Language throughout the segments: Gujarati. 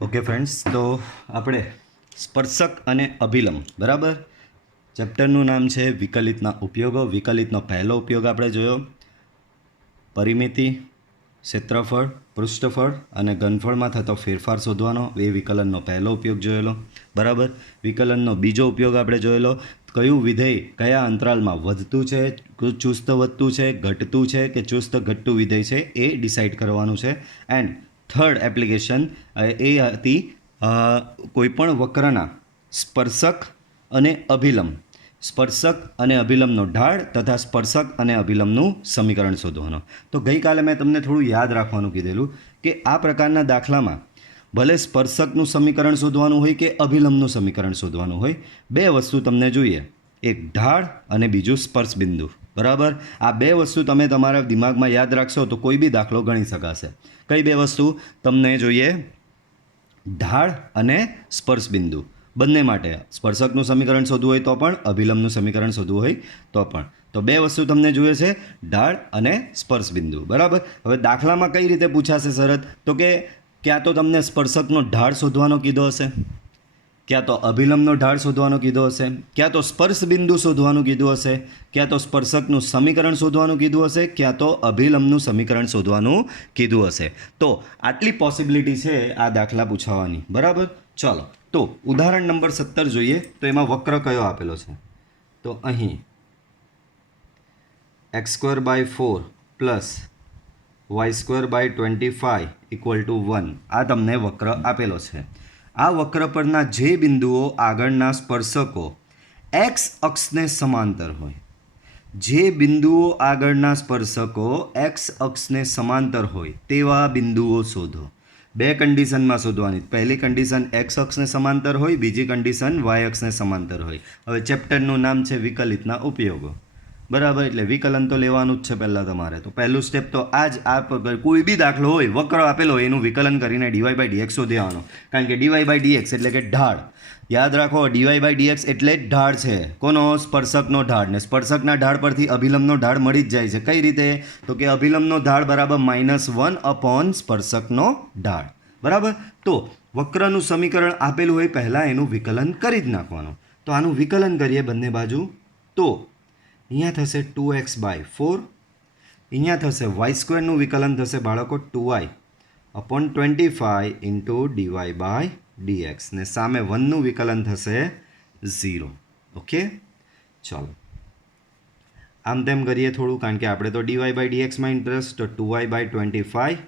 ઓકે ફ્રેન્ડ્સ, તો આપણે સ્પર્શક અને અભિલંબ બરાબર. ચેપ્ટરનું નામ છે વિકલિતના ઉપયોગો. વિકલિતનો પહેલો ઉપયોગ આપણે જોયો પરિમિતિ, ક્ષેત્રફળ, પૃષ્ઠફળ અને ઘનફળમાં થતો ફેરફાર શોધવાનો. એ વિકલનનો પહેલો ઉપયોગ જોયેલો બરાબર. વિકલનનો બીજો ઉપયોગ આપણે જોયેલો કયું વિધેય કયા અંતરાલમાં વધતું છે, ચુસ્ત વધતું છે, ઘટતું છે કે ચુસ્ત ઘટતું વિધેય છે એ ડિસાઇડ કરવાનું છે. એન્ડ થર્ડ એપ્લિકેશન એ હતી કોઈપણ વક્રના સ્પર્શક અને અભિલંબ, સ્પર્શક અને અભિલંબનો ઢાળ તથા સ્પર્શક અને અભિલંબનું સમીકરણ શોધવાનો. તો ગઈકાલે મેં તમને થોડું યાદ રાખવાનું કીધેલું કે આ પ્રકારના દાખલામાં ભલે સ્પર્શકનું સમીકરણ શોધવાનું હોય કે અભિલંબનું સમીકરણ શોધવાનું હોય, બે વસ્તુ તમને જોઈએ, એક ઢાળ અને બીજું સ્પર્શ બિંદુ બરાબર. આ બે વસ્તુ તમે તમારા દિમાગમાં યાદ રાખશો તો કોઈ બી દાખલો ગણી શકાશે. કઈ બે વસ્તુ તમને જોઈએ? ઢાળ અને સ્પર્શ બિંદુ. બંને માટે સ્પર્શકનું સમીકરણ શોધવું હોય તો પણ, અભિલંબનું સમીકરણ શોધવું હોય તો પણ. તો બે વસ્તુ તમને જોઈએ છે, ઢાળ અને સ્પર્શ બિંદુ બરાબર. હવે દાખલામાં કઈ રીતે પૂછાશે શરત? તો કે ક્યાં તો તમને સ્પર્શકનો ઢાળ શોધવાનો કીધો હશે, ક્યાં તો અભિલંબનો ઢાળ શોધવાનો કીધો હશે, ક્યાં તો સ્પર્શ બિંદુ શોધવાનું કીધું હશે, ક્યાં તો સ્પર્શકનું સમીકરણ શોધવાનું કીધું હશે, ક્યાં તો અભિલંબનું સમીકરણ શોધવાનું કીધું હશે. તો આટલી પોસિબિલિટી છે આ દાખલા પૂછાવાની બરાબર. ચાલો, તો ઉદાહરણ નંબર 17 જોઈએ. તો એમાં વક્ર કયો આપેલો છે? તો અહીં x²/4 પ્લસ y²/25 = 1 આ તમને વક્ર આપેલો છે. આ વક્ર પરના જે બિંદુઓ આગળના સ્પર્શકો એક્સ અક્ષને સમાંતર હોય, જે બિંદુઓ આગળના સ્પર્શકો એક્સ અક્ષને સમાંતર હોય તેવા બિંદુઓ શોધો. બે કન્ડિશનમાં શોધવાની. પહેલી કન્ડિશન એક્સ અક્ષને સમાંતર હોય, બીજી કન્ડિશન વાય અક્ષને સમાંતર હોય. હવે ચેપ્ટરનું નામ છે વિકલિતના ઉપયોગો બરાબર. એટલે વિકલન તો લેવાનું જ છે પહેલાં તમારે. તો પહેલું સ્ટેપ તો આ કોઈ બી દાખલો હોય, વક્ર આપેલો હોય, એનું વિકલન કરીને dy/dx શોધી આવવાનો. કારણ કે dy/dx એટલે કે ઢાળ. યાદ રાખો, dy/dx એટલે જ ઢાળ છે. કોનો? સ્પર્શકનો ઢાળ. ને સ્પર્શકના ઢાળ પરથી અભિલંબનો ઢાળ મળી જ જાય છે. કઈ રીતે? તો કે અભિલંબનો ઢાળ બરાબર -1 / સ્પર્શકનો ઢાળ બરાબર. તો વક્રનું સમીકરણ આપેલું હોય, પહેલાં એનું વિકલન કરી જ નાખવાનું. તો આનું વિકલન કરીએ બંને બાજુ. તો અહીંયા થશે 2x/4, અહીંયા થશે y²નું વિકલન થશે બાળકો 2y/25 × dy/dx ને સામે 1નું વિકલન થશે 0. ઓકે, ચાલો આમ તેમ કરીએ થોડું, કારણ કે આપણે તો dy/dxમાં ઇન્ટરેસ્ટ. તો 2y/25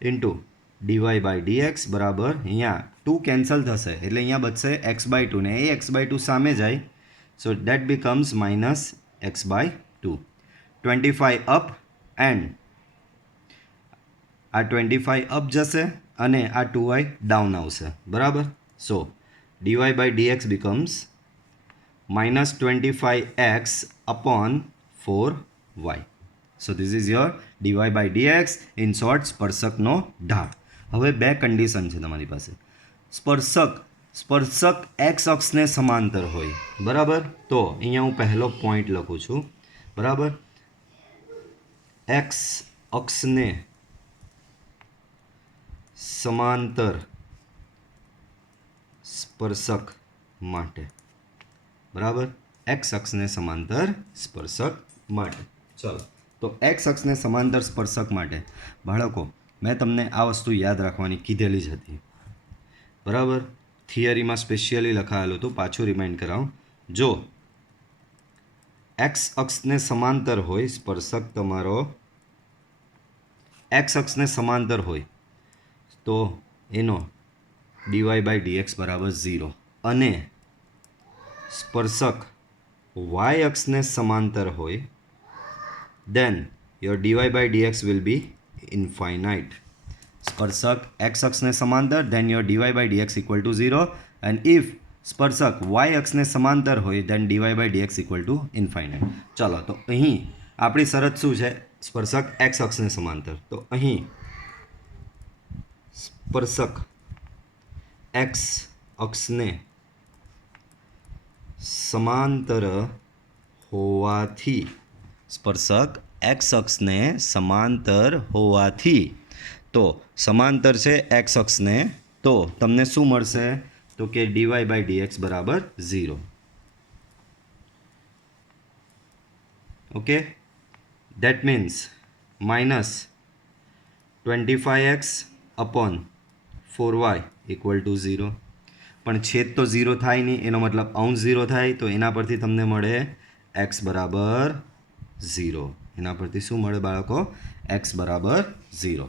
× dy/dx બરાબર, અહીંયા 2 કેન્સલ થશે એટલે અહીંયા બચશે x/2 ને એ x/2 સામે જાય. So that becomes -x/2. 25 up and આ 25 અપ જશે અને આ 2y ડાઉન આવશે બરાબર. So dy/dx becomes -25x / 4y. So this is your dy/dx. In short, સ્પર્શકનો ઢાળ. હવે બે કન્ડિશન છે તમારી પાસે. સ્પર્શક એક્સ અક્ષને સમાંતર હોય બરાબર. તો અહીંયા હું પહેલો પોઈન્ટ લખું છું બરાબર. એક્સ અક્ષને સમાંતર સ્પર્શક માટે બરાબર. એક્સ અક્ષને સમાંતર સ્પર્શક માટે. ચલો, તો એક્સ અક્ષને સમાંતર સ્પર્શક માટે બાળકો મેં તમને આ વસ્તુ યાદ રાખવાની કીધેલી જ હતી બરાબર. થિયરીમાં સ્પેશિયલી લખાયેલું હતું, પાછું રિમાઇન્ડ કરાવું. જો એક્સ અક્ષને સમાંતર હોય, સ્પર્શક તમારો એક્સ અક્ષને સમાંતર હોય તો એનો dy/dx બરાબર 0. અને સ્પર્શક વાય અક્ષને સમાંતર હોય then your dy/dx will be infinite. સ્પર્શક એક્સ અક્ષને સમાંતર, then your dy/dx = 0. and if સ્પર્શક વાય અક્ષને સમાંતર હોય then dy/dx = infinite. ચાલો, તો અહીં આપણી શરત શું છે? સ્પર્શક એક્સ અક્ષને સમાંતર. તો અહીં સ્પર્શક એક્સ અક્ષને સમાંતર હોવાથી, સ્પર્શક એક્સ અક્ષને સમાંતર હોવાથી, તો સમાંતર છે એક્સ અક્ષને તો તમને શું મળશે? તો કે ડીવાય બાય ડીએક્સ બરાબર 0. Okay, that means minus 25x upon 4y equal to 0. પણ છેદ તો 0 થાય નહીં, એનો મતલબ અંશ 0 થાય, તો એના પરથી તમને મળે x બરાબર 0. એના પરથી શું મળે બાળકો? x બરાબર 0.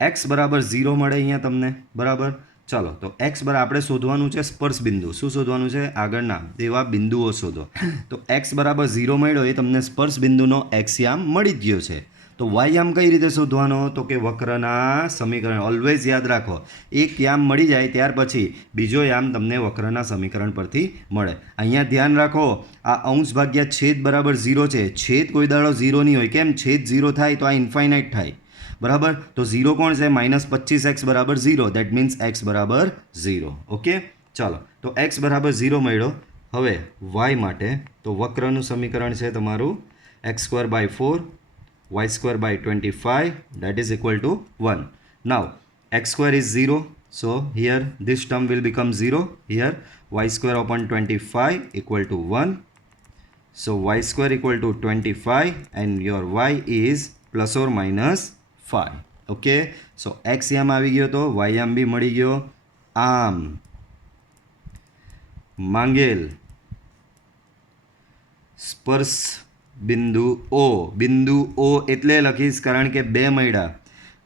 x બરાબર 0 મળે અહીંયા તમને, બરાબર. ચાલો, તો x બરાબર આપણે શોધવાનું છે સ્પર્શ બિંદુ. શું શોધવાનું છે? આગળના તેવા બિંદુઓ શોધો. તો x બરાબર 0 મળ્યો, એ તમને સ્પર્શ બિંદુનો x યામ મળી જ ગયો છે. તો y યામ કઈ રીતે શોધવાનો? તો કે વક્રના સમીકરણ. ઓલવેઝ યાદ રાખો, એક યામ મળી જાય ત્યાર પછી બીજો યામ તમને વક્રના સમીકરણ પરથી મળે. અહીંયા ધ્યાન રાખો, આ અંશ ભાગ્યા છેદ બરાબર 0 છે. છેદ કોઈ દાડો 0 નહીં હોય. કેમ? છેદ 0 થાય તો આ ઇન્ફાઇનાઇટ થાય, બરાબર. તો 0 કોણ છે? -25x બરાબર 0. દેટ મીન્સ x બરાબર 0. ઓકે, ચાલો, તો x બરાબર 0 મળ્યો. હવે y માટે તો વક્રનું સમીકરણ છે તમારું x²/4 y²/25 that is equal to 1. Now x² is 0, so here this term will become 0. Here y² upon 25 equal to 1. So y² equal to 25 and your y is plus or minus 5. Okay, so x યામ આવી ગયો તો y યામ બી મળી ગયો. આમ માંગેલ સ્પર્શ બિંદુ O એટલે લખીશ કારણ કે બે મળ્યા.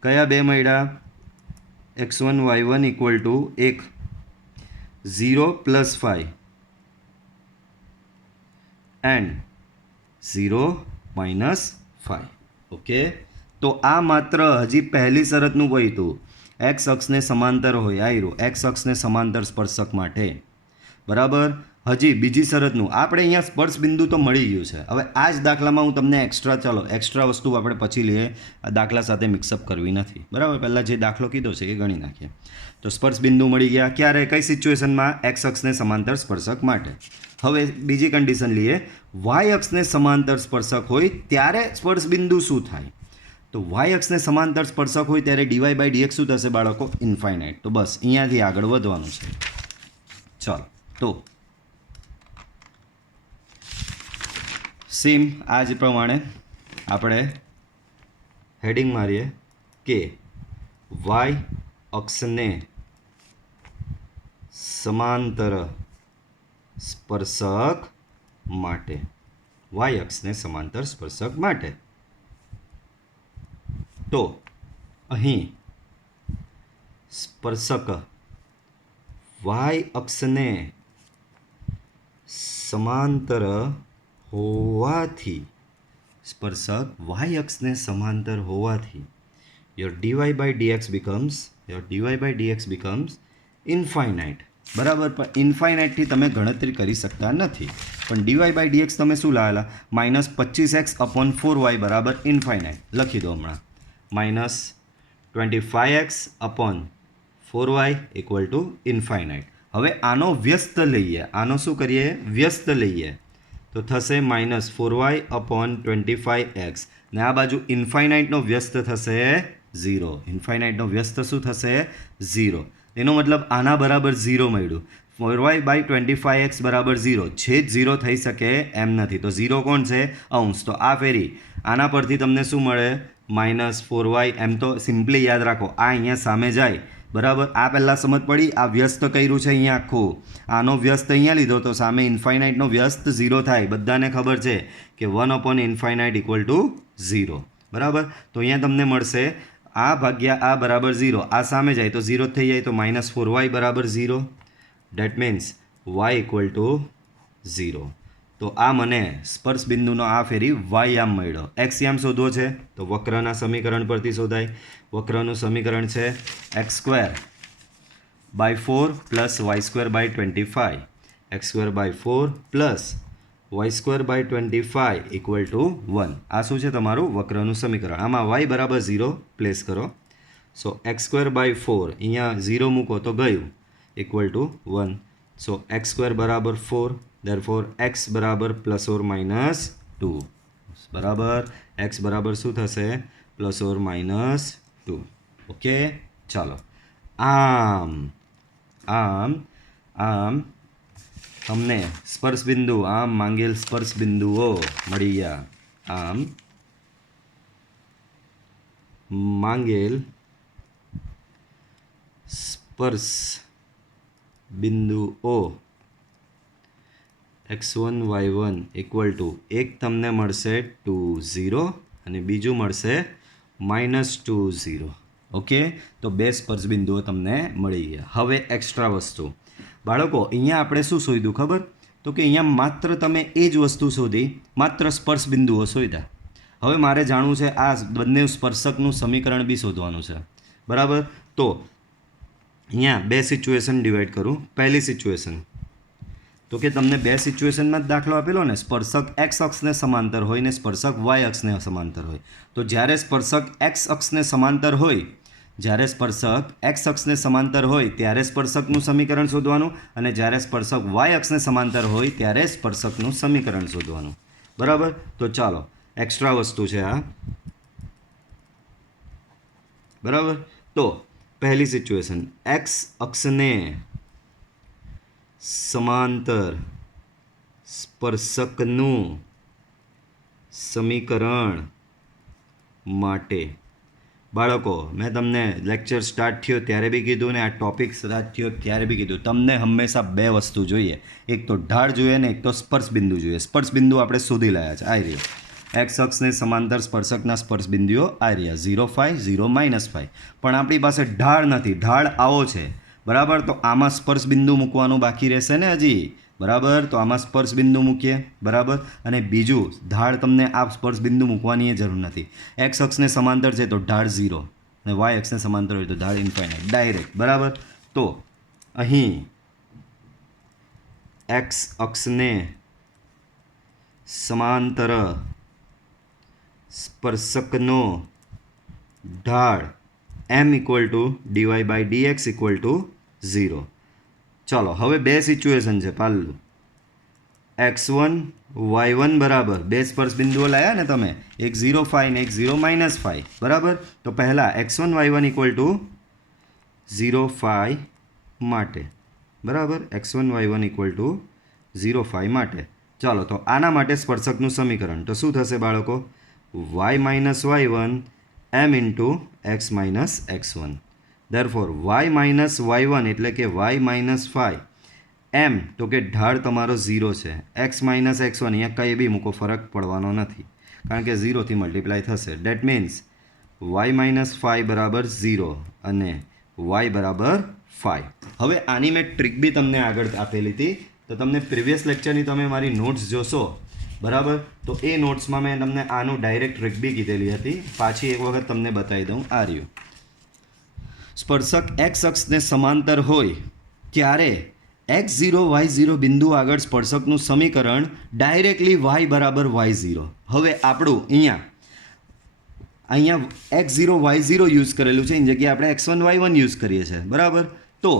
કયા બે મળ્યા? x1 y1 equal to 1 0 + 5 and 0 - 5. Okay, તો આ માત્ર હજી પહેલી શરતનું કહ્યું હતું. એક્સ અક્ષને સમાંતર હોય, આયરું એક્સ અક્ષને સમાંતર સ્પર્શક માટે, બરાબર. હજી બીજી શરતનું આપણે અહીંયા સ્પર્શ બિંદુ તો મળી ગયું છે. હવે આ જ દાખલામાં હું તમને એક્સ્ટ્રા વસ્તુ આપણે પછી લઈએ. આ દાખલા સાથે મિક્સઅપ કરવી નથી, બરાબર. પહેલાં જે દાખલો કીધો છે એ ગણી નાખીએ. તો સ્પર્શ બિંદુ મળી ગયા. ક્યારે? કઈ સિચ્યુએશનમાં? એક્સ અક્ષને સમાંતર સ્પર્શક માટે. હવે બીજી કન્ડિશન લઈએ. વાય અક્ષને સમાંતર સ્પર્શક હોય ત્યારે સ્પર્શ બિંદુ શું થાય? તો વાય અક્ષને સમાંતર સ્પર્શક હોય ત્યારે ડીવાય બાય ડીએક્સ શું થશે બાળકો? ઇન્ફાઇનાઇટ. તો બસ અહીંયાથી આગળ વધવાનું છે. ચાલો, તો સેમ આ જ પ્રમાણે આપણે હેડિંગ મારીએ કે વાય અક્ષને સમાંતર સ્પર્શક માટે. વાય અક્ષને સમાંતર સ્પર્શક માટે. તો અહીં સ્પર્શક વાય અક્ષને સમાંતર હોવાથી, સ્પર્શક વાય અક્ષને સમાંતર હોવાથી your dy by dx becomes infinite, બરાબર. પણ ઇન્ફાઇનાઇટથી તમે ગણતરી કરી શકતા નથી. પણ dy by dx તમે શું લાવેલા? -25x upon 4y બરાબર ઇન્ફાઇનાઇટ. લખી દો હમણાં. -25x upon 4y equal to infinite. હવે આનો વ્યસ્ત લઈએ. આનો શું કરીએ? વ્યસ્ત લઈએ. તો થશે -4y upon 25x. ને આ બાજુ ઇન્ફાઇનાઇટનો વ્યસ્ત થશે 0. ઇન્ફાઇનાઇટનો વ્યસ્ત શું થશે? 0. એનો મતલબ આના બરાબર 0 મળ્યું. 4y/25x બરાબર 0. છેદ 0 થઈ શકે એમ નથી. તો 0 કોણ છે? અંશ. તો આ ફેરી આના પરથી તમને શું મળે? -4y. એમ તો સિમ્પલી યાદ રાખો, આ અહીંયા સામે જાય, બરાબર. આ પહેલાં સમજ પડી. આ વ્યસ્ત કર્યું છે અહીંયા આખું. આનો વ્યસ્ત અહીંયા લીધો તો સામે ઇન્ફાઇનાઇટનો વ્યસ્ત 0 થાય. બધાને ખબર છે કે 1/∞ ઇક્વલ ટુ 0, બરાબર. તો અહીંયા તમને મળશે આ ભાગ્યા આ બરાબર 0. આ સામે જાય તો 0 થઈ જાય. તો -4y બરાબર 0. Date means y equal to 0. તો આ મને સ્પર્શ બિંદુનો આ ફેરી y યામ મળ્યો. x યામ શોધવો છે તો વક્રના સમીકરણ પરથી શોધાય. વક્રનું સમીકરણ છે x²/4 + y²/25. x²/4 + y²/25 equal to 1. આ શું છે તમારું વક્રનું સમીકરણ. આમાં y બરાબર 0 પ્લેસ કરો. સો x²/4 અહીંયા 0 મૂકો તો ગયું ઇક્વલ ટુ 1. સો x² બરાબર 4. therefore x બરાબર ±2, બરાબર. x બરાબર શું થશે? ±2. ઓકે, ચાલો. આમ આમ તમને સ્પર્શ બિંદુ આમ માંગેલ સ્પર્શ બિંદુઓ મળી ગયા. આમ માંગેલ સ્પર્શ બિંદુઓ x1 y1 ઇક્વલ ટુ એક તમને મળશે 2 0 અને બીજું મળશે -2 0. ઓકે, તો બે સ્પર્શ બિંદુઓ તમને મળી ગયા. હવે એક્સ્ટ્રા વસ્તુ બાળકો અહીંયા આપણે શું શોધ્યું ખબર? તો કે અહીંયા માત્ર તમે એ જ વસ્તુ શોધી, માત્ર સ્પર્શ બિંદુઓ શોધ્યા. હવે મારે જાણવું છે આ બંને સ્પર્શકનું સમીકરણ બી શોધવાનું છે. બરાબર, તો અહીંયા બે સિચ્યુએશન ડિવાઈડ કરું. પહેલી સિચ્યુએશન તો કે તમને બે સિચ્યુએશનમાં જ દાખલો આપેલો ને, સ્પર્શક એક્સ અક્ષને સમાંતર હોય ને સ્પર્શક વાય અક્ષને સમાંતર હોય. તો જ્યારે સ્પર્શક એક્સ અક્ષને સમાંતર હોય, જ્યારે સ્પર્શક એક્સ અક્ષને સમાંતર હોય ત્યારે સ્પર્શકનું સમીકરણ શોધવાનું, અને જ્યારે સ્પર્શક વાય અક્ષને સમાંતર હોય ત્યારે સ્પર્શકનું સમીકરણ શોધવાનું. બરાબર, તો ચાલો એક્સ્ટ્રા વસ્તુ છે આ. બરાબર, તો પહેલી સિચ્યુએશન એક્સ અક્ષને સમાંતર સ્પર્શકનું સમીકરણ માટે. બાળકો મેં તમને લેક્ચર સ્ટાર્ટ થયો ત્યારે બી કીધું ને આ ટોપિક સ્ટાર્ટ થયો ત્યારે બી કીધું, તમને હંમેશા બે વસ્તુ જોઈએ, એક તો ઢાળ જોઈએ ને એક તો સ્પર્શ બિંદુ જોઈએ. સ્પર્શ બિંદુ આપણે શોધી લાયા છે આ રહ્યા. એક્સ અક્ષને સમાંતર સ્પર્શકના સ્પર્શ બિંદુઓ આ રહ્યા 0 5 0 -5. પણ આપણી પાસે ઢાળ નથી, ઢાળ આવો છે. બરાબર, તો આમાં સ્પર્શ બિંદુ મૂકવાનું બાકી રહેશે ને હજી. બરાબર, તો આમાં સ્પર્શ બિંદુ મૂકીએ. બરાબર, અને બીજું ઢાળ તમને આ સ્પર્શ બિંદુ મૂકવાની જરૂર નથી. એક્સ અક્ષને સમાંતર છે તો ઢાળ 0 અને વાય અક્ષને સમાંતર હોય તો ઢાળ ઇન્ફાઇનાઇટ ડાયરેક્ટ. બરાબર, તો અહીં એક્સ અક્ષને સમાંતર સ્પર્શકનો ઢાળ m equal two dy/dx equal to 0. ચાલો હવે બે સિચ્યુએશન છે. પાલું x1 y1 બરાબર બે સ્પર્શ બિંદુઓ લાયા ને તમે, એક 0 5 ને એક 0 -5. બરાબર, તો પહેલાં x1 y1 ઇક્વલ ટુ 0 5 માટે. બરાબર, x1 y1 ઇક્વલ ટુ 0 5 માટે. ચાલો તો આના માટે સ્પર્શકનું સમીકરણ તો શું થશે બાળકો? y - y1 m into x - x1. Therefore y - y1 એટલે કે y - 5 m તો કે ઢાળ તમારો 0 છે. x - x1 અહીંયા કંઈ બી મૂકો ફરક પડવાનો નથી કારણ કે 0થી મલ્ટીપ્લાય થશે. ડેટ મીન્સ y - 5 બરાબર 0 અને y બરાબર 5. હવે આની મેં ટ્રીક બી તમને આગળ આપેલી હતી, તો તમને પ્રીવિયસ લેક્ચરની તમે મારી નોટ્સ જોશો. બરાબર, તો એ નોટ્સમાં મેં તમને આનું ડાયરેક્ટ ટ્રીક બી કીધેલી હતી. પાછી એક વખત તમને બતાવી દઉં. આ રહ્યું સ્પર્શક એક્સ અક્ષને સમાંતર હોય ત્યારે x0 y0 બિંદુ આગળ સ્પર્શકનું સમીકરણ ડાયરેક્ટલી y બરાબર y0. હવે આપણું અહીંયા x0 y0 યુઝ કરેલું છે, એની જગ્યાએ આપણે x1 y1 યુઝ કરીએ છીએ. બરાબર, તો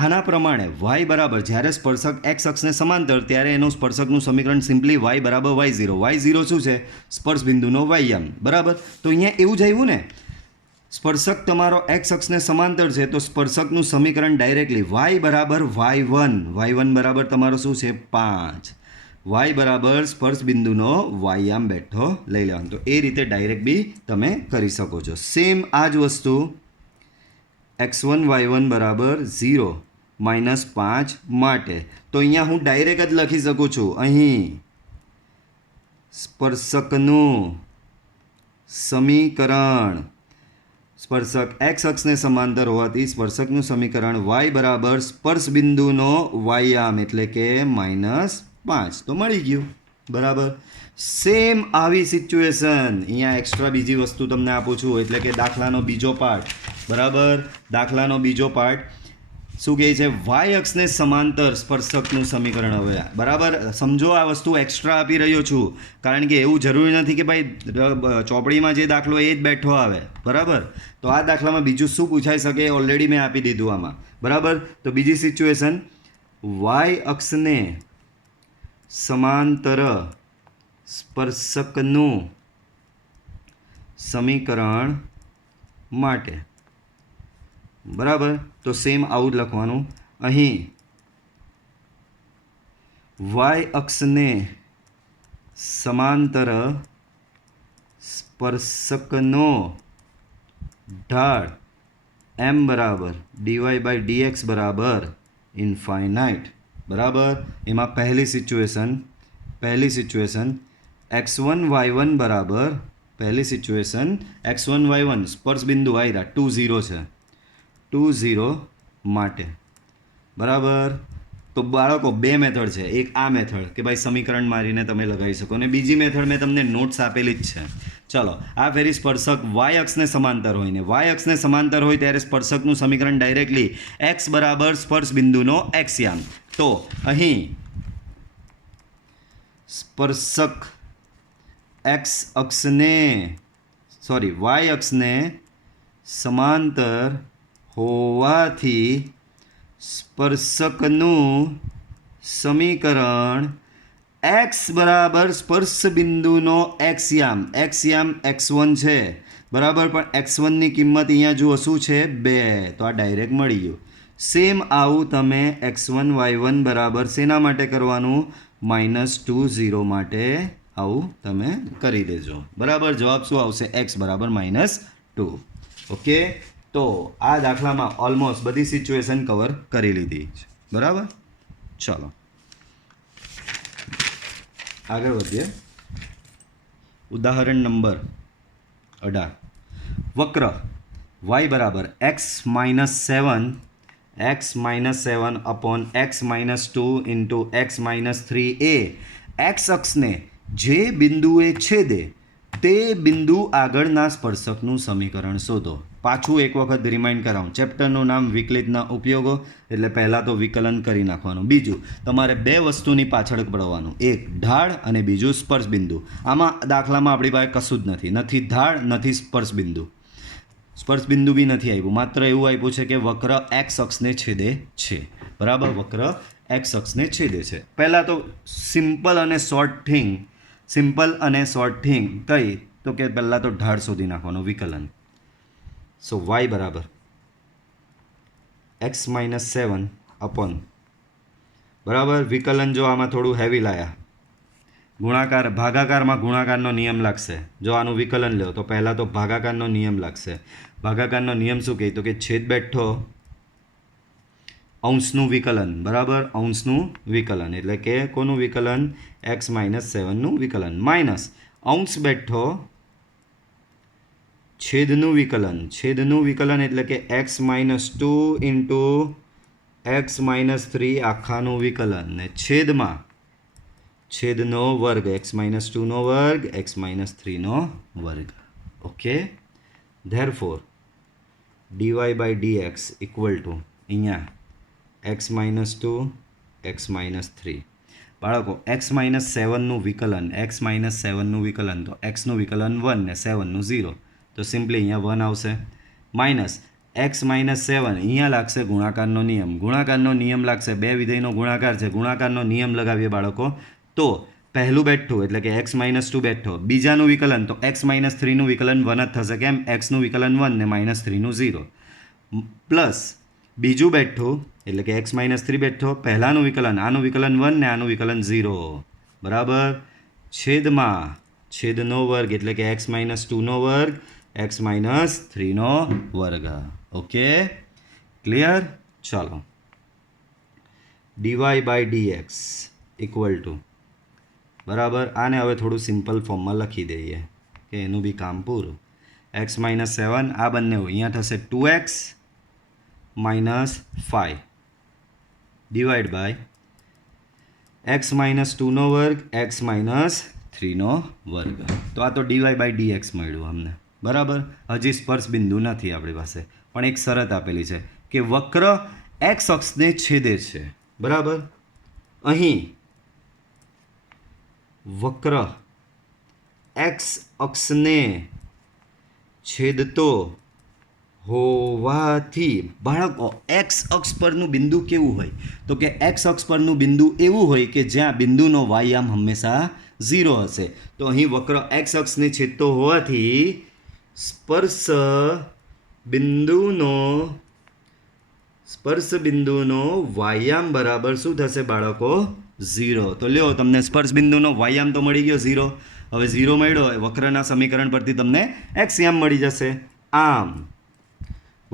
આના પ્રમાણે y બરાબર જ્યારે સ્પર્શક એક્સ અક્ષને સમાંતર ત્યારે એનું સ્પર્શકનું સમીકરણ સિમ્પલી y બરાબર y0. y0 શું છે? સ્પર્શ બિંદુનો વાયામ. બરાબર, તો અહીંયા એવું જ આવ્યું ને, સ્પર્શક તમારો એક્સ અક્ષને સમાંતર છે તો સ્પર્શકનું સમીકરણ ડાયરેક્ટલી y બરાબર y1. y1 બરાબર તમારો શું છે? 5. y બરાબર સ્પર્શ બિંદુનો વાયામ બેઠો લઈ લેવાનો. તો એ રીતે ડાયરેક્ટ બી તમે કરી શકો છો. સેમ આ જ વસ્તુ x1 y1 બરાબર 0 -5 માટે. તો અહીંયા હું ડાયરેક્ટ જ લખી શકું છું. અહીં સ્પર્શકનું સમીકરણ, સ્પર્શક એક્સ અક્ષને સમાંતર હોવાથી સ્પર્શકનું સમીકરણ y બરાબર સ્પર્શ બિંદુનો વાયામ એટલે કે -5 તો મળી ગયું. બરાબર, સેમ આવી સિચ્યુએશન અહીંયા એક્સ્ટ્રા બીજી વસ્તુ તમને આપું છું એટલે કે દાખલાનો બીજો પાર્ટ. બરાબર, દાખલાનો બીજો પાર્ટ શું કહે છે? વાય અક્ષને સમાંતર સ્પર્શકનું સમીકરણ. હવે બરાબર સમજો, આ વસ્તુ એક્સ્ટ્રા આપી રહ્યો છું કારણ કે એવું જરૂરી નથી કે ભાઈ ચોપડીમાં જે દાખલો એ જ બેઠો આવે. બરાબર, તો આ દાખલામાં બીજું શું પૂછાઈ શકે ઓલરેડી મેં આપી દીધું આમાં. બરાબર, તો બીજી સિચ્યુએશન વાય અક્ષને સમાંતર સ્પર્શકનું સમીકરણ માટે. બરાબર, તો સેમ આવું જ લખવાનું. અહીં વાય અક્ષને સમાંતર સ્પર્શકનો ઢાળ એમ બરાબર ડીવાય બાય ડીએક્સ બરાબર ઇન્ફાઇનાઇટ બરાબર. એમાં પહેલી સિચ્યુએશન x1y1 બરાબર પહેલી સિચ્યુએશન x1y1 સ્પર્શ બિંદુ આયરા 2 0 છે 2 0 માટે બરાબર. તો બાળકો બે મેથડ છે, એક આ મેથડ કે ભાઈ સમીકરણ મારીને તમે લગાવી શકો, અને બીજી મેથડ મેં તમને નોટ્સ આપેલી જ છે. ચલો, આ ફેરી સ્પર્શક વાય અક્ષને સમાંતર હોય ને વાય અક્ષને સમાંતર હોય ત્યારે સ્પર્શકનું સમીકરણ ડાયરેક્ટલી x બરાબર સ્પર્શ બિંદુનો x યામ. તો અહીં સ્પર્શક વાય અક્ષને સમાંતર હોવાથી સ્પર્શકનું સમીકરણ x બરાબર સ્પર્શ બિંદુનો x યામ x1 છે બરાબર, પણ x1ની કિંમત અહીંયા જુઓ શું છે 2, તો આ ડાયરેક્ટ મળી ગયું. સેમ આવું તમે x1 y1 બરાબર શેના માટે કરવાનું -2 0 માટે આવું તમે કરી દેજો બરાબર. જવાબ શું આવશે x બરાબર -2. ઓકે, તો આ દાખલામાં ઓલમોસ્ટ બધી સિચ્યુએશન કવર કરી લીધી છે બરાબર. ચાલો આગળ વધીએ. ઉદાહરણ નંબર 18. વક્ર y બરાબર x-7 upon x-2 into x-3 x અક્ષને જે બિંદુએ છેદે તે બિંદુ આગળના સ્પર્શકનું સમીકરણ શોધો. પાછું એક વખત રિમાઇન્ડ કરાવું, ચેપ્ટરનું નામ વિકલિતના ઉપયોગો, એટલે પહેલાં તો વિકલન કરી નાખવાનું. બીજું, તમારે બે વસ્તુની પાછળ પડવાનું, એક ઢાળ અને બીજું સ્પર્શ બિંદુ. આમાં દાખલામાં આપણી પાસે કશું જ નથી ઢાળ નથી સ્પર્શ બિંદુ બી નથી આવ્યું, માત્ર એવું આપ્યું છે કે વક્ર એક્સ અક્ષને છેદે છે બરાબર. વક્ર એક્સ અક્ષને છેદે છે. પહેલાં તો સિમ્પલ અને શોર્ટ થિંગ કઈ તો કે પહેલાં તો ઢાળ શોધી નાખવાનું, વિકલન. સો y બરાબર x-7 અપોન બરાબર. વિકલન જો આમાં થોડું હેવી લાયા, ભાગાકારમાં ગુણાકારનો નિયમ લાગશે. જો આનું વિકલન લો તો પહેલાં તો ભાગાકારનો નિયમ લાગશે. ભાગાકારનો નિયમ શું કહે તો કે છેદ બેઠો અંશનું વિકલન બરાબર. અંશનું વિકલન એટલે કે કોનું વિકલન x-7નું વિકલન માઇનસ અંશ બેઠો છેદનું વિકલન એટલે કે x-2 ઇન્ટુ x-3 આખાનું વિકલન ને છેદનો વર્ગ x-2નો વર્ગ x-3નો વર્ગ. Okay, therefore dy by dx equal to અહીંયા x-2 x-3. બાળકો x-7નું વિકલન તો xનું વિકલન 1 ને 7નું 0, તો સિમ્પલી અહીંયા 1 આવશે. માઇનસ x-7 અહીંયા લાગશે ગુણાકારનો નિયમ લાગશે. બે વિધેયનો ગુણાકાર છે, ગુણાકારનો નિયમ લગાવીએ બાળકો. તો પહેલું બેઠું એટલે કે x-2 બેઠો, બીજાનું વિકલન તો x-3નું વિકલન 1 જ થશે. કેમ? xનું વિકલન 1 ને -3નું 0 પ્લસ બીજું બેઠું એટલે કે x-3 બેઠો, પહેલાંનું વિકલન આનું વિકલન 1 ને આનું વિકલન 0 બરાબર. છેદનો વર્ગ એટલે કે x-2નો વર્ગ x-3નો વર્ગ. Okay, clear? ચાલો, dy by dx equal to બરાબર. આને હવે થોડું સિમ્પલ ફોર્મમાં લખી દઈએ કે એનું બી કામ પૂરું. x-7 આ બંને અહીંયા થશે 2x -5 ડિવાઈડ બાય x-2નો વર્ગ x-3નો વર્ગ. તો આ તો dy બાય dx મળ્યું અમને બરાબર. હજી સ્પર્શ બિંદુ નથી આપણી પાસે, પણ એક શરત આપેલી છે કે વક્ર x અક્ષને છેદે છે બરાબર. અહીં વક્ર x અક્ષને છેદતો હોવાથી બાળકો x અક્ષ પરનું બિંદુ કેવું હોય તો કે x અક્ષ પરનું બિંદુ એવું હોય કે જ્યાં બિંદુનો y-યામ હંમેશા 0 હશે. તો અહીં વક્ર x અક્ષને છેદતો હોવાથી સ્પર્શ બિંદુનો સ્પર્શ બિંદુનો વાયામ બરાબર શું થશે બાળકો? 0. તો લ્યો તમને સ્પર્શ બિંદુનો વાયામ તો મળી ગયો 0. હવે 0 મળ્યો વક્રના સમીકરણ પરથી તમને એક્સ યામ મળી જશે. આમ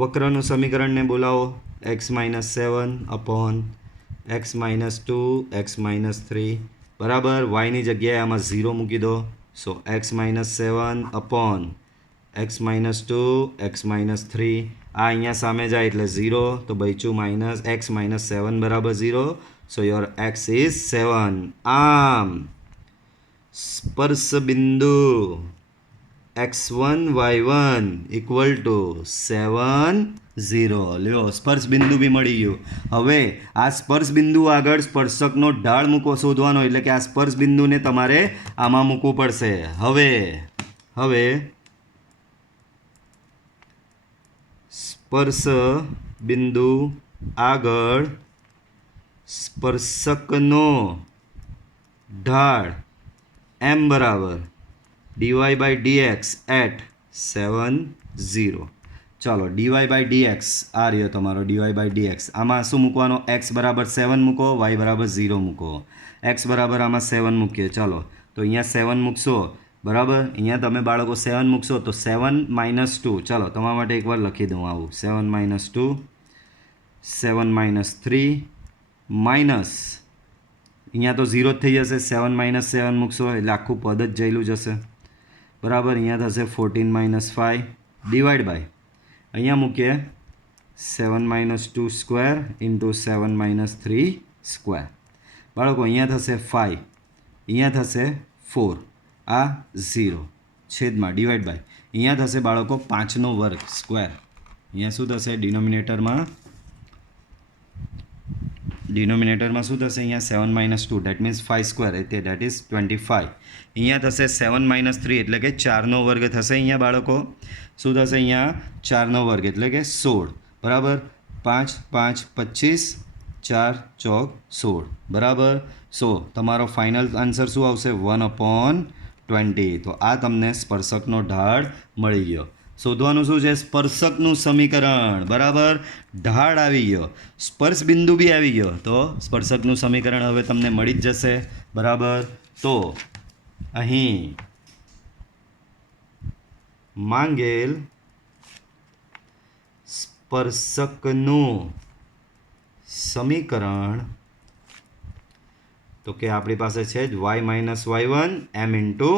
વક્રનું સમીકરણને બોલાવો x-7 અપોન x-2 x-3 બરાબર. વાયની જગ્યાએ આમાં 0 મૂકી દો. સો x-7 અપોન x-2 x-3 આ અહીંયા સામે જાય એટલે 0 તો બચ્યું માઇનસ x-7 બરાબર 0. સો યોર x ઇઝ 7. આમ સ્પર્શ બિંદુ x1 y1 ઇક્વલ ટુ 7 0. લ્યો સ્પર્શ બિંદુ બી મળી ગયું. હવે આ સ્પર્શ બિંદુ આગળ સ્પર્શકનો ઢાળ મૂકો શોધવાનો, એટલે કે આ સ્પર્શ બિંદુને તમારે આમાં મૂકવું પડશે. હવે સ્પર્શ બિંદુ આગળ સ્પર્શકનો ઢાળ m બરાબર dy/dx એટ 7 0. ચાલો dy/dx આ રહ્યો તમારો dy/dx. આમાં શું મૂકવાનો? x બરાબર 7 મૂકો, y બરાબર 0 મૂકો. x બરાબર આમાં 7 મૂકીએ. ચાલો તો અહીંયા 7 મૂકશો બરાબર. અહીંયા તમે બાળકો 7 મૂકશો તો 7 - 2. ચાલો તમારા માટે એકવાર લખી દઉં આવું 7 - 2 7 - 3 માઇનસ અહીંયા તો 0 જ થઈ જશે. 7 - 7 મૂકશો એટલે આખું પદ જ જયેલું જશે બરાબર. અહીંયા થશે 14 - 5 ડિવાઈડ બાય અહીંયા મૂકીએ 7 - 2 સ્ક્વેર ઇન્ટુ 7 - 3 સ્ક્વેર બાળકો. અહીંયા થશે 5, અહીંયા થશે 4, આ 0 છેદમાં ડિવાઈડ બાય અહીંયા થશે બાળકો 5નો વર્ગ સ્ક્વેર. અહીંયા શું થશે? ડિનોમિનેટરમાં શું થશે? અહીંયા 7 - 2 દેટ મીન્સ 5 સ્ક્વેર એટલે દેટ ઇઝ 25. અહીંયા થશે 7 - 3 એટલે કે 4નો વર્ગ થશે. અહીંયા બાળકો શું થશે? અહીંયા 4નો વર્ગ એટલે કે 16 બરાબર. 5 5 25 4 ચોક 16 બરાબર. સો તમારો ફાઇનલ આન્સર શું આવશે? 1/20. તો આ તમને સ્પર્શકનો ઢાળ મળી ગયો. શોધવાનું શું છે? સ્પર્શકનું સમીકરણ બરાબર. ઢાળ આવી ગયો, સ્પર્શ બિંદુ બી આવી ગયો, તો સ્પર્શકનું સમીકરણ હવે તમને મળી જ જશે બરાબર. તો અહીં માંગેલ સ્પર્શકનું સમીકરણ તો કે આપણી પાસે છે જ y - y1 m into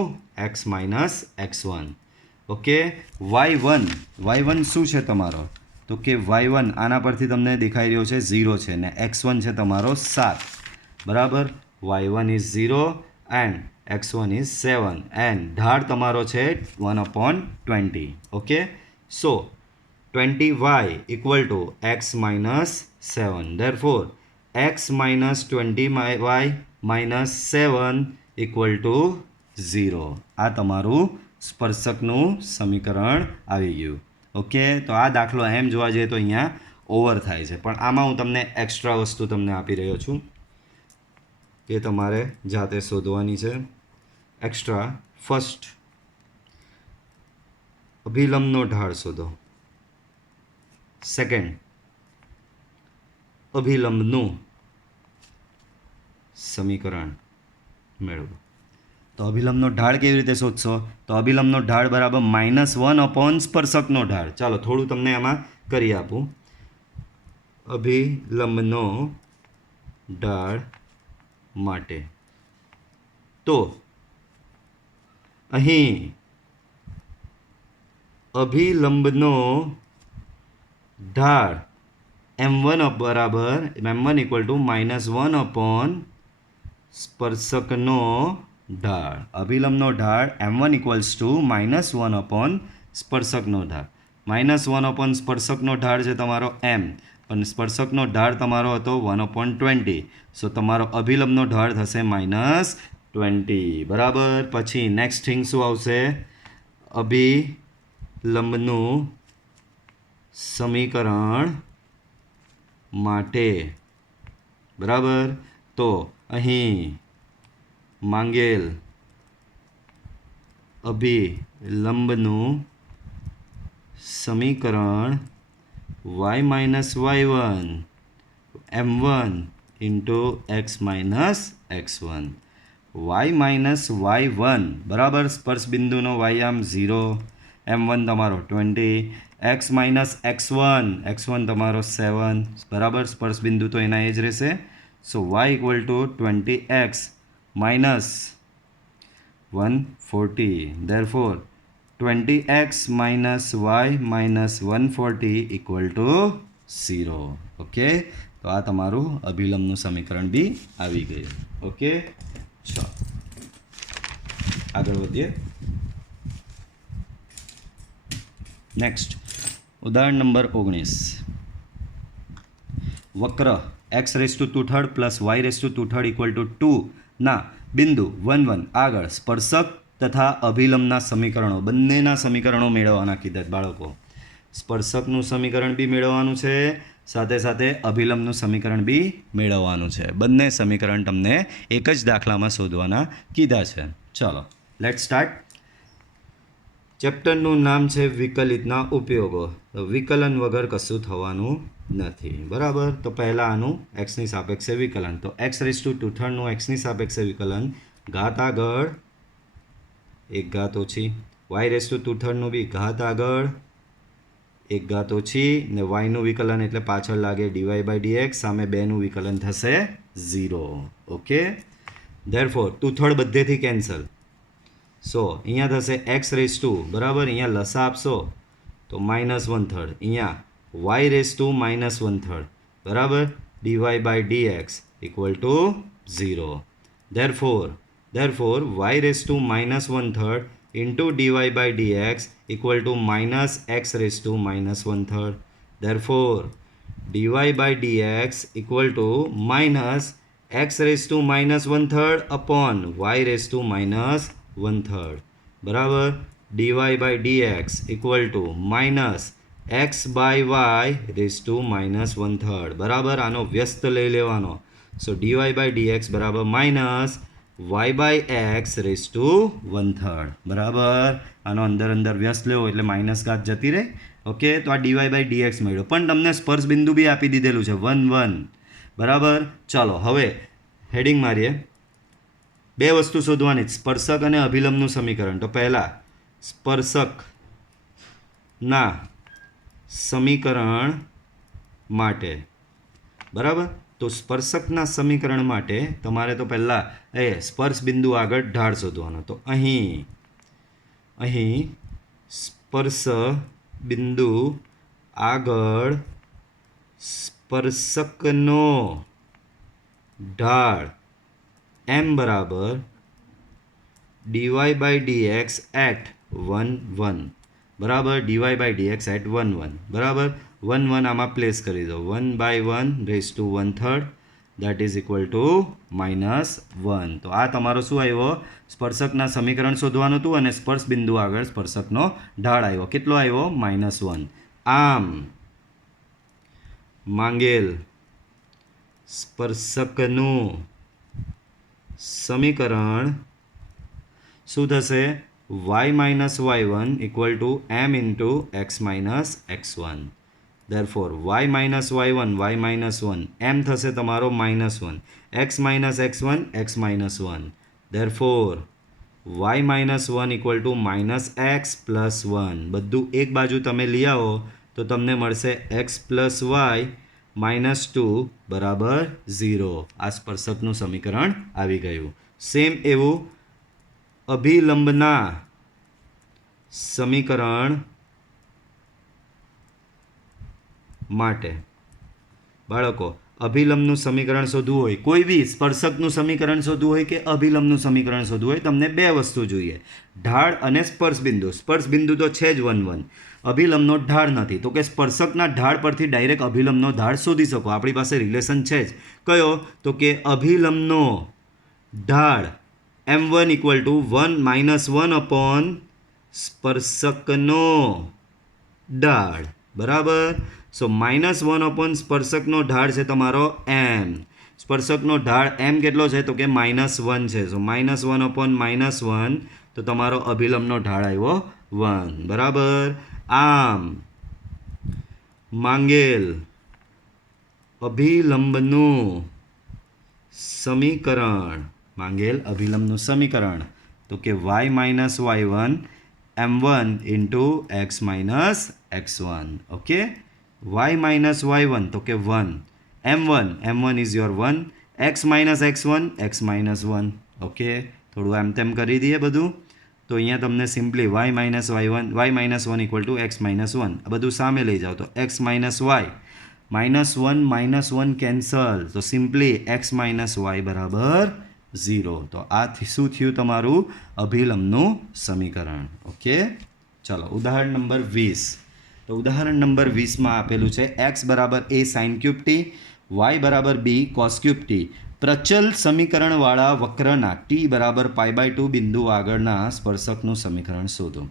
x - x1. Okay. y1 શું છે તમારો? તો કે y1 આના પરથી તમને દેખાઈ રહ્યો છે 0 છે ને x1 છે તમારો 7 બરાબર. y1 is 0 and x1 is 7 and ઢાળ તમારો છે 1/20. Okay. So 20y equal to x - 7. Therefore x - 20y - 7 equal to 0. આ તમારું સ્પર્શકનું સમીકરણ આવી ગયું. ઓકે. તો આ દાખલો એમ જોવા જઈએ તો અહીંયા ઓવર થાય છે, પણ આમાં હું તમને એક્સ્ટ્રા વસ્તુ તમને આપી રહ્યો છું કે તમારે જાતે શોધવાની છે. એક્સ્ટ્રા ફર્સ્ટ અભિલંબનો ઢાળ શોધો. સેકન્ડ અભિલંબનું સમીકરણ મેળવો. તો અભિલંબનો ઢાળ કેવી રીતે શોધશો? તો અભિલંબનો ઢાળ બરાબર -1 સ્પર્શકનો ઢાળ. ચાલો થોડું તમને આમાં કરી આપું. અભિલંબનો ઢાળ માટે તો અહીં અભિલંબનો ઢાળ m1 બરાબર m1 ઇક્વલ ટુ -1 સ્પર્શકનો ઢાળ. અભિલંબનો ઢાળ m1 ઇક્વલ્સ ટુ -1 સ્પર્શકનો ઢાળ. -1 સ્પર્શકનો ઢાળ છે તમારો m, પણ સ્પર્શકનો ઢાળ તમારો હતો 1/20. સો તમારો અભિલંબનો ઢાળ થશે -20 બરાબર. પછી નેક્સ્ટ થિંગ શું આવશે? અભિલંબનું સમીકરણ માટે બરાબર. તો અહીં માંગેલ અભિલંબનું સમીકરણ y minus y1 m1 into x minus x1 y minus y1 બરાબર સ્પર્શ બિંદુનો વાયામ 0 m1 તમારો 20 એક્સ માઇનસ x1 તમારો 7 બરાબર સ્પર્શ બિંદુ તો એના એ જ રહેશે so Y equal to 20x minus 140 therefore 20x minus y minus 140 equal to 0 okay તો આ તમારું અભિલંબનું સમીકરણ બી આવી ગયું ઓકે ચાલો આગળ વધીએ નેક્સ્ટ ઉદાહરણ નંબર 19 વક્ર x raise to 2/3 plus y raise to 2/3 equal to 2 ના બિંદુ 1 1 આગળ સ્પર્શક તથા અભિલંબના સમીકરણો બંનેના સમીકરણો મેળવવાના કીધા બાળકો સ્પર્શકનું સમીકરણ બી મેળવવાનું છે સાથે સાથે અભિલંબનું સમીકરણ બી મેળવવાનું છે બંને સમીકરણ તમને એક જ દાખલામાં શોધવાના કીધા છે ચાલો લેટ્સ સ્ટાર્ટ ચેપ્ટરનું નામ છે વિકલિતના ઉપયોગો તો વિકલન વગર કશું થવાનું નથી બરાબર તો પહેલાં આનું એક્સની સાપેક્ષે વિકલન તો એક્સ રેસ ટુ 2/3નું એક્સની સાપેક્ષે વિકલન ઘાત આગળ એક ઘાત ઓછી વાય રેસ ટુ 2/3નું બી ઘાત આગળ એક ઘાત ઓછી ને વાયનું વિકલન એટલે પાછળ લાગે ડીવાય બાય ડીએક્સ સામે બેનું વિકલન થશે 0 ઓકે ધેરફોર 2/3 બધેથી કેન્સલ સો અહીંયા થશે એક્સ રેસ ટુ બરાબર અહીંયા લસા આપશો તો -1/3 અહીંયા વાય રેસ ટુ -1/3 બરાબર d y by d x equal to 0 therefore y raised to -1/3 into dy by dx equal to minus x raised to -1/3 therefore dy by dx equal to minus x raised to -1/3 upon y raised to -1/3 બરાબર dy by dx equal to minus x by y raised to -1/3 બરાબર આનો વ્યસ્ત લઈ લેવાનો સો dy by dx બરાબર minus y by x raised to 1/3 બરાબર આનો અંદર વ્યસ્ત લેવો એટલે માઇનસ ઘાત જતી રહે ઓકે તો આ dy by dx મળ્યો પણ તમને સ્પર્શ બિંદુ બી આપી દીધેલું છે 1 1 બરાબર ચાલો હવે હેડિંગ મારીએ બે વસ્તુ શોધવાની સ્પર્શક અને અભિલંબનું સમીકરણ તો પહેલાં સ્પર્શકના સમીકરણ માટે બરાબર તો સ્પર્શકના સમીકરણ માટે તમારે તો પહેલાં સ્પર્શ બિંદુ આગળ ઢાળ શોધવાનો તો અહીં સ્પર્શ બિંદુ આગળ સ્પર્શકનો ઢાળ m બરાબર dy by dx at 1 1 બરાબર dy by dx at 1 1 બરાબર 1 1 આમાં પ્લેસ કરી દો 1/1 raised to 1/3 that is equal to -1 તો આ તમારો શું આવ્યો સ્પર્શકના સમીકરણ શોધવાનું હતું અને સ્પર્શ બિંદુ આગળ સ્પર્શકનો ઢાળ આવ્યો કેટલો આવ્યો -1 આમ માંગેલ સ્પર્શકનું સમીકરણ શું થશે y minus y1 equal to m into x minus x1 therefore y minus y1 y minus 1 m થશે તમારો -1 x minus x1 x minus 1 therefore y minus 1 equal to minus x plus 1 બધું એક બાજુ તમે લઈ આવો તો તમને મળશે x plus y minus 2 બરાબર 0 આ સ્પર્શકનું સમીકરણ આવી ગયું સેમ એવું અભિલંબના સમીકરણ માટે બાળકો અભિલંબનું સમીકરણ શોધવું હોય કોઈ બી સ્પર્શકનું સમીકરણ શોધવું હોય કે અભિલંબનું સમીકરણ શોધવું હોય તમને બે વસ્તુ જોઈએ ઢાળ અને સ્પર્શ બિંદુ તો છે જ 1 1 અભિલંબનો ઢાળ નથી તો કે સ્પર્શકના ઢાળ પરથી ડાયરેક્ટ અભિલંબનો ઢાળ શોધી શકો આપણી પાસે રિલેશન છે જ કયો તો કે અભિલંબનો ઢાળ m1 equal to 1 minus 1 upon સ્પર્શકનો ઢાળ બરાબર સો -1 upon સ્પર્શકનો ઢાળ છે તમારો m સ્પર્શકનો ઢાળ m કેટલો છે તો કે -1 છે સો -1 upon -1 તો તમારો અભિલંબનો ઢાળ આવ્યો 1 બરાબર આમ માંગેલ અભિલંબનું સમીકરણ તો કે y minus y1 m1 into x minus x1. Okay, y minus y1 તો કે 1, m1 is your 1, x minus x1 x minus 1. Okay, થોડું એમ તેમ કરી દઈએ બધું. તો અહીંયા તમને simply y minus y-1 equal to x minus 1 આ બધું સામે લઈ જાઓ તો x માઇનસ y -1 કેન્સલ, તો સિમ્પલી x માઇનસ y બરાબર 0. તો આ શું થયું તમારું અભિલંબનું સમીકરણ. ઓકે, ચલો ઉદાહરણ નંબર 20. તો ઉદાહરણ નંબર 20માં આપેલું છે x બરાબર a sin cube t, y બરાબર b cos cube t. પ્રચલ સમીકરણવાળા વક્રના t બરાબર π/2 બિંદુ આગળના સ્પર્શકનું સમીકરણ શોધો.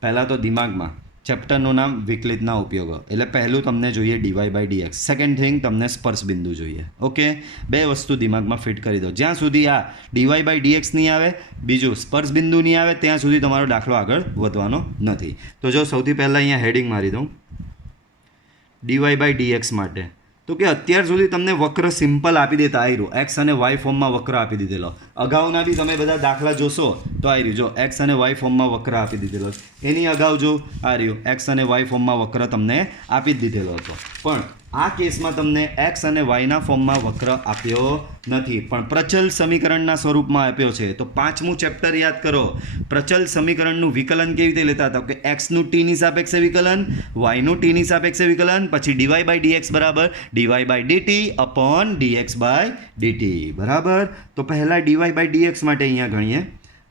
પહેલાં તો દિમાગમાં ચેપ્ટરનું નામ વિકલિતના ઉપયોગો, એટલે પહેલું તમને જોઈએ dy/dx, સેકન્ડ થિંગ તમને સ્પર્શ બિંદુ જોઈએ. ઓકે, બે વસ્તુ દિમાગમાં ફિટ કરી દો. જ્યાં સુધી આ dy/dx નહીં આવે, બીજું સ્પર્શ બિંદુ નહીં આવે, ત્યાં સુધી તમારો દાખલો આગળ વધવાનો નથી. તો જો સૌથી પહેલાં અહીંયા હેડિંગ મારી દઉં dy/dx માટે. તો કે અત્યાર સુધી તમને વક્ર સિમ્પલ આપી દેતા આવી રહ્યું, એક્સ અને વાય ફોર્મમાં વક્ર આપી દીધેલો. અગાઉના બી તમે બધા દાખલા જોશો તો આવી રહ્યું, જો એક્સ અને વાય ફોર્મમાં વક્ર આપી દીધેલો. એની અગાઉ જો આ રહ્યું એક્સ અને વાય ફોર્મમાં વક્ર તમને આપી જ દીધેલો હતો. પણ આ કેસમાં તમને એક્સ અને વાયના ફોર્મમાં વક્ર આપ્યો નથી, પણ પ્રચલ સમીકરણના સ્વરૂપમાં આપ્યો છે. તો 5મું ચેપ્ટર યાદ કરો. પ્રચલ સમીકરણનું વિકલન કેવી રીતે લેતા હતા કે એક્સનું ટીની સાપેક્ષે વિકલન, વાયનું ટીની સાપેક્ષે વિકલન, પછી dy/dx બરાબર dy/dt અપોન dx/dt. બરાબર, તો પહેલાં dy/dx માટે અહીંયા ગણીએ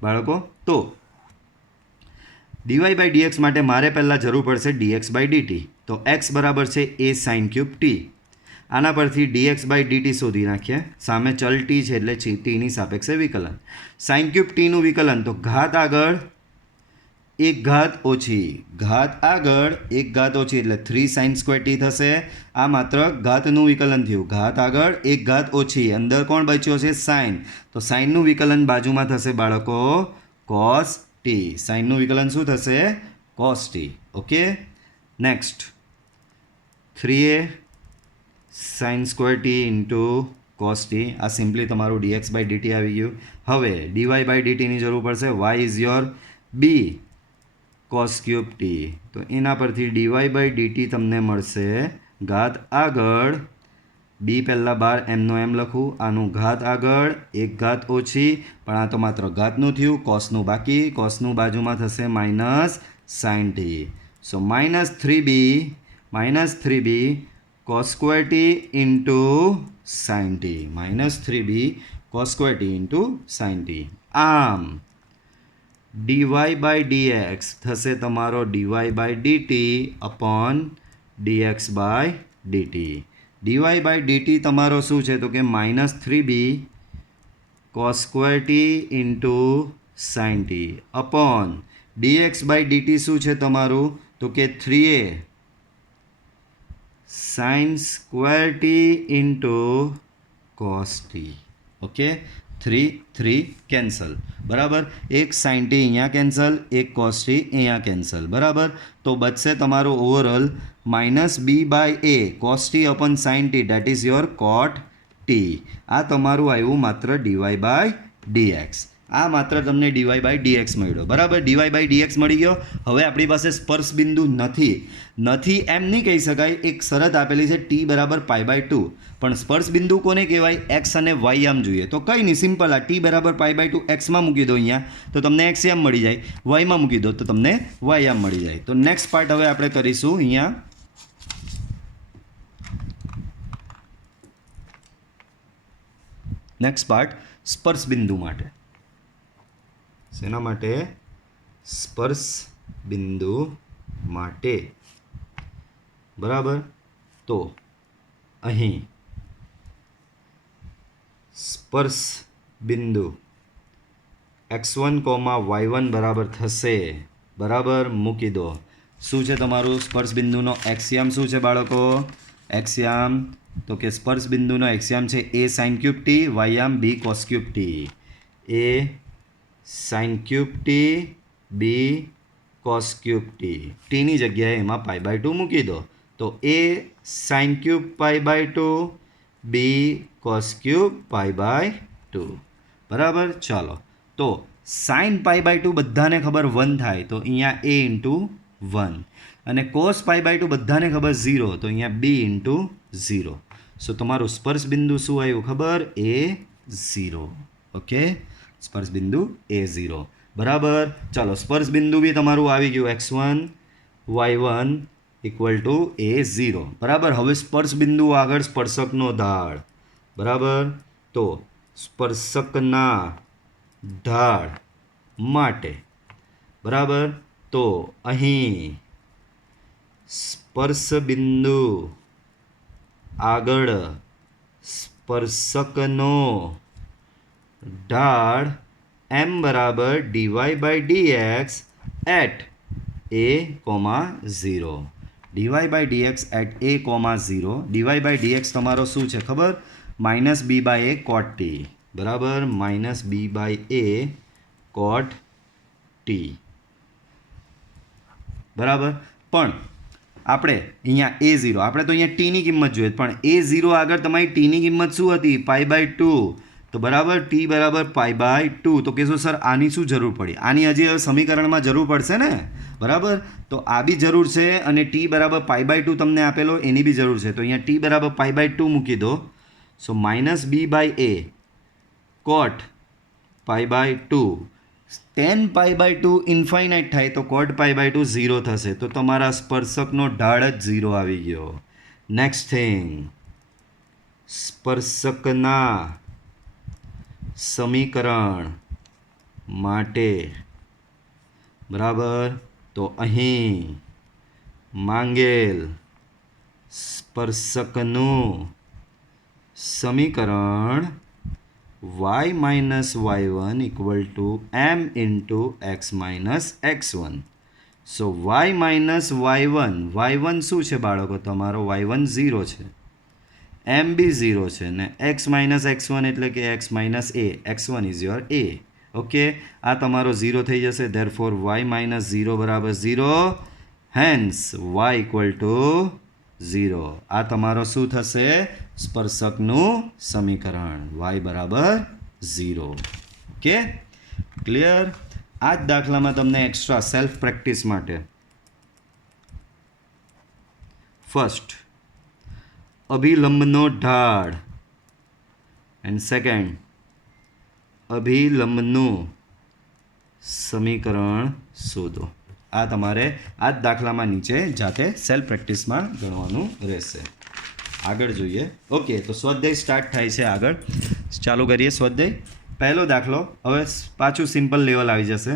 બાળકો. તો dy/dx માટે મારે પહેલાં જરૂર પડશે dx/dt. તો x બરાબર છે a sin ક્યુબ t. આના પરથી dx/dt શોધી નાખીએ. સામે ચલ t છે એટલે tની સાપેક્ષે વિકલન. sin ક્યુબ tનું વિકલન, તો ઘાત આગળ એક ઘાત ઓછી, ઘાત આગળ એક ઘાત ઓછી એટલે 3 sin સ્ક્વેર t થશે. આ માત્ર ઘાતનું વિકલન થયું, ઘાત આગળ એક ઘાત ઓછી, અંદર કોણ બચ્યો છે સાઇન, તો સાઇનનું વિકલન બાજુમાં થશે બાળકો cos t. સાઇનનું વિકલન શું થશે cos t. Okay, next 3a sin square t into cos t. આ સિમ્પલી તમારું dx/dt આવી ગયું. હવે dy/dtની જરૂર પડશે. y is your b cos cube t. તો એના પરથી dy/dt તમને મળશે ઘાત આગળ b પહેલાં બાર એમનો એમ લખું, આનું ઘાત આગળ એક ઘાત ઓછી, પણ આ તો માત્ર ઘાતનું થયું, કોસનું બાકી, કોસનું બાજુમાં થશે માઇનસ sin t. સો -3b cos square t into sin t, -3b cos square t into sin t. આમ dy/dx થશે તમારો dy/dt અપોન dx/dt. dy/dt તમારો શું છે તો કે -3b cos square t into sin t upon dx/dt શું છે તમારું તો કે 3a sin square t into cos t. Okay, 3 cancel. બરાબર, એક sin t અહીંયા કેન્સલ, એક cos t અહીંયા કેન્સલ. બરાબર, તો બચશે તમારું overall -b/a cos t upon sin t that is your cot t. આ તમારું આવ્યું માત્ર dy/dx. આ માત્ર તમને dy/dx મળ્યો. બરાબર, dy/dx મળી ગયો. હવે આપણી પાસે સ્પર્શ બિંદુ નથી એમ નહીં કહી શકાય, એક શરત આપેલી છે t બરાબર π/2. પણ સ્પર્શ બિંદુ કોને કહેવાય, x અને y આમ જોઈએ તો કંઈ નહીં, સિમ્પલ. આ t બરાબર π/2 એક્સમાં મૂકી દો અહીંયા તો તમને x આમ મળી જાય, વાયમાં મૂકી દો તો તમને y આમ મળી જાય. તો નેક્સ્ટ પાર્ટ હવે આપણે કરીશું અહીંયા. નેક્સ્ટ પાર્ટ સ્પર્શ બિંદુ માટે. શેના માટે? સ્પર્શ બિંદુ માટે. બરાબર, તો અહીં સ્પર્શ બિંદુ x1, y1 બરાબર થશે. બરાબર, મૂકી દો. શું છે તમારું સ્પર્શ બિંદુનો એક્સિયમ શું છે બાળકો? એક્સિયમ તો કે સ્પર્શ બિંદુનો એક્સિયમ છે a sin cube t, y આમ b cos cube t. a sin cube t, b cos cube t. t ની જગ્યાએ એમાં π/2 મૂકી દો. તો તો A sine cube pi by 2, B cos cube pi by 2. બરાબર. ચાલો, તો સાઇન પાઈ બાય 2 બધાને ખબર 1 થાય, તો અહીંયા એ ઇન્ટુ 1, અને કોસ પાઈ બાય 2 બધાને ખબર 0, તો અહીંયા બી ઇન્ટુ 0. સો તમારું સ્પર્શ બિંદુ શું આવ્યું ખબર? A0. ઓકે, સ્પર્શ બિંદુ A0. બરાબર. ચાલો, સ્પર્શ બિંદુ બી તમારું આવી ગયું x1 y1 equal to A0. બરાબર. હવે સ્પર્શ બિંદુ આગળ સ્પર્શકનો ઢાળ. બરાબર. તો સ્પર્શકના ઢાળ માટે, બરાબર, તો અહીં સ્પર્શ બિંદુ આગળ સ્પર્શકનો ઢાળ m બરાબર dy by dx at a,0. dy by dx at a,0. dy by dx તમારો શું છે ખબર? Minus B by a cot t. બરાબર. Minus B by a cot t. બરાબર. પણ આપણે અહીંયા A0, આપણે તો અહીંયા ટીની કિંમત જોઈએ, પણ A0 આગળ તમારી ટીની કિંમત શું હતી? Pi by 2. તો બરાબર, ટી બરાબર પાઈ બાય 2. તો કહેશો સર આની શું જરૂર પડી? આની હજી હવે સમીકરણમાં જરૂર પડશે ને. બરાબર. તો આ બી જરૂર છે, અને ટી બરાબર પાઈ બાય 2 તમને આપેલો એની બી જરૂર છે. તો અહીંયા ટી બરાબર પાઈ બાય 2 મૂકી દો. So minus B by A cot pi by 2. tan pi by 2 infinite થાય, તો કોટ પાઈ બાય 2 0 થશે. તો તમારા સ્પર્શકનો ઢાળ જ 0 આવી ગયો. નેક્સ્ટ થિંગ, સ્પર્શકના સમીકરણ માટે, બરાબર, તો અહીં માંગેલ સ્પર્શકનું સમીકરણ y minus y1 equal to m into x minus x1. So y minus y1, y1 શું છે બાળકો તમારો? y1 0 છે, m બી 0 છે, ને x minus x1 એટલે કે x minus a, x1 is your a. Okay, આ તમારો 0 થઈ જશે. therefore y minus 0 બરાબર 0, hence y equal to 0. આ તમારો શું થશે? સ્પર્શકનું સમીકરણ y બરાબર 0. Okay, clear? આ જ દાખલામાં તમને એક્સ્ટ્રા સેલ્ફ પ્રેક્ટિસ માટે ફર્સ્ટ અભિલંબનો ઢાળ એન્ડ સેકન્ડ અભિલંબનું સમીકરણ શોધો. આ તમારે આ જ દાખલામાં નીચે જાતે સેલ્ફ પ્રેક્ટિસમાં ગણવાનું રહેશે. આગળ જોઈએ. ઓકે, તો સ્વાધ્યાય સ્ટાર્ટ થાય છે. આગળ ચાલુ કરીએ સ્વાધ્યાય. પહેલો દાખલો, હવે પાછું સિમ્પલ લેવલ આવી જશે.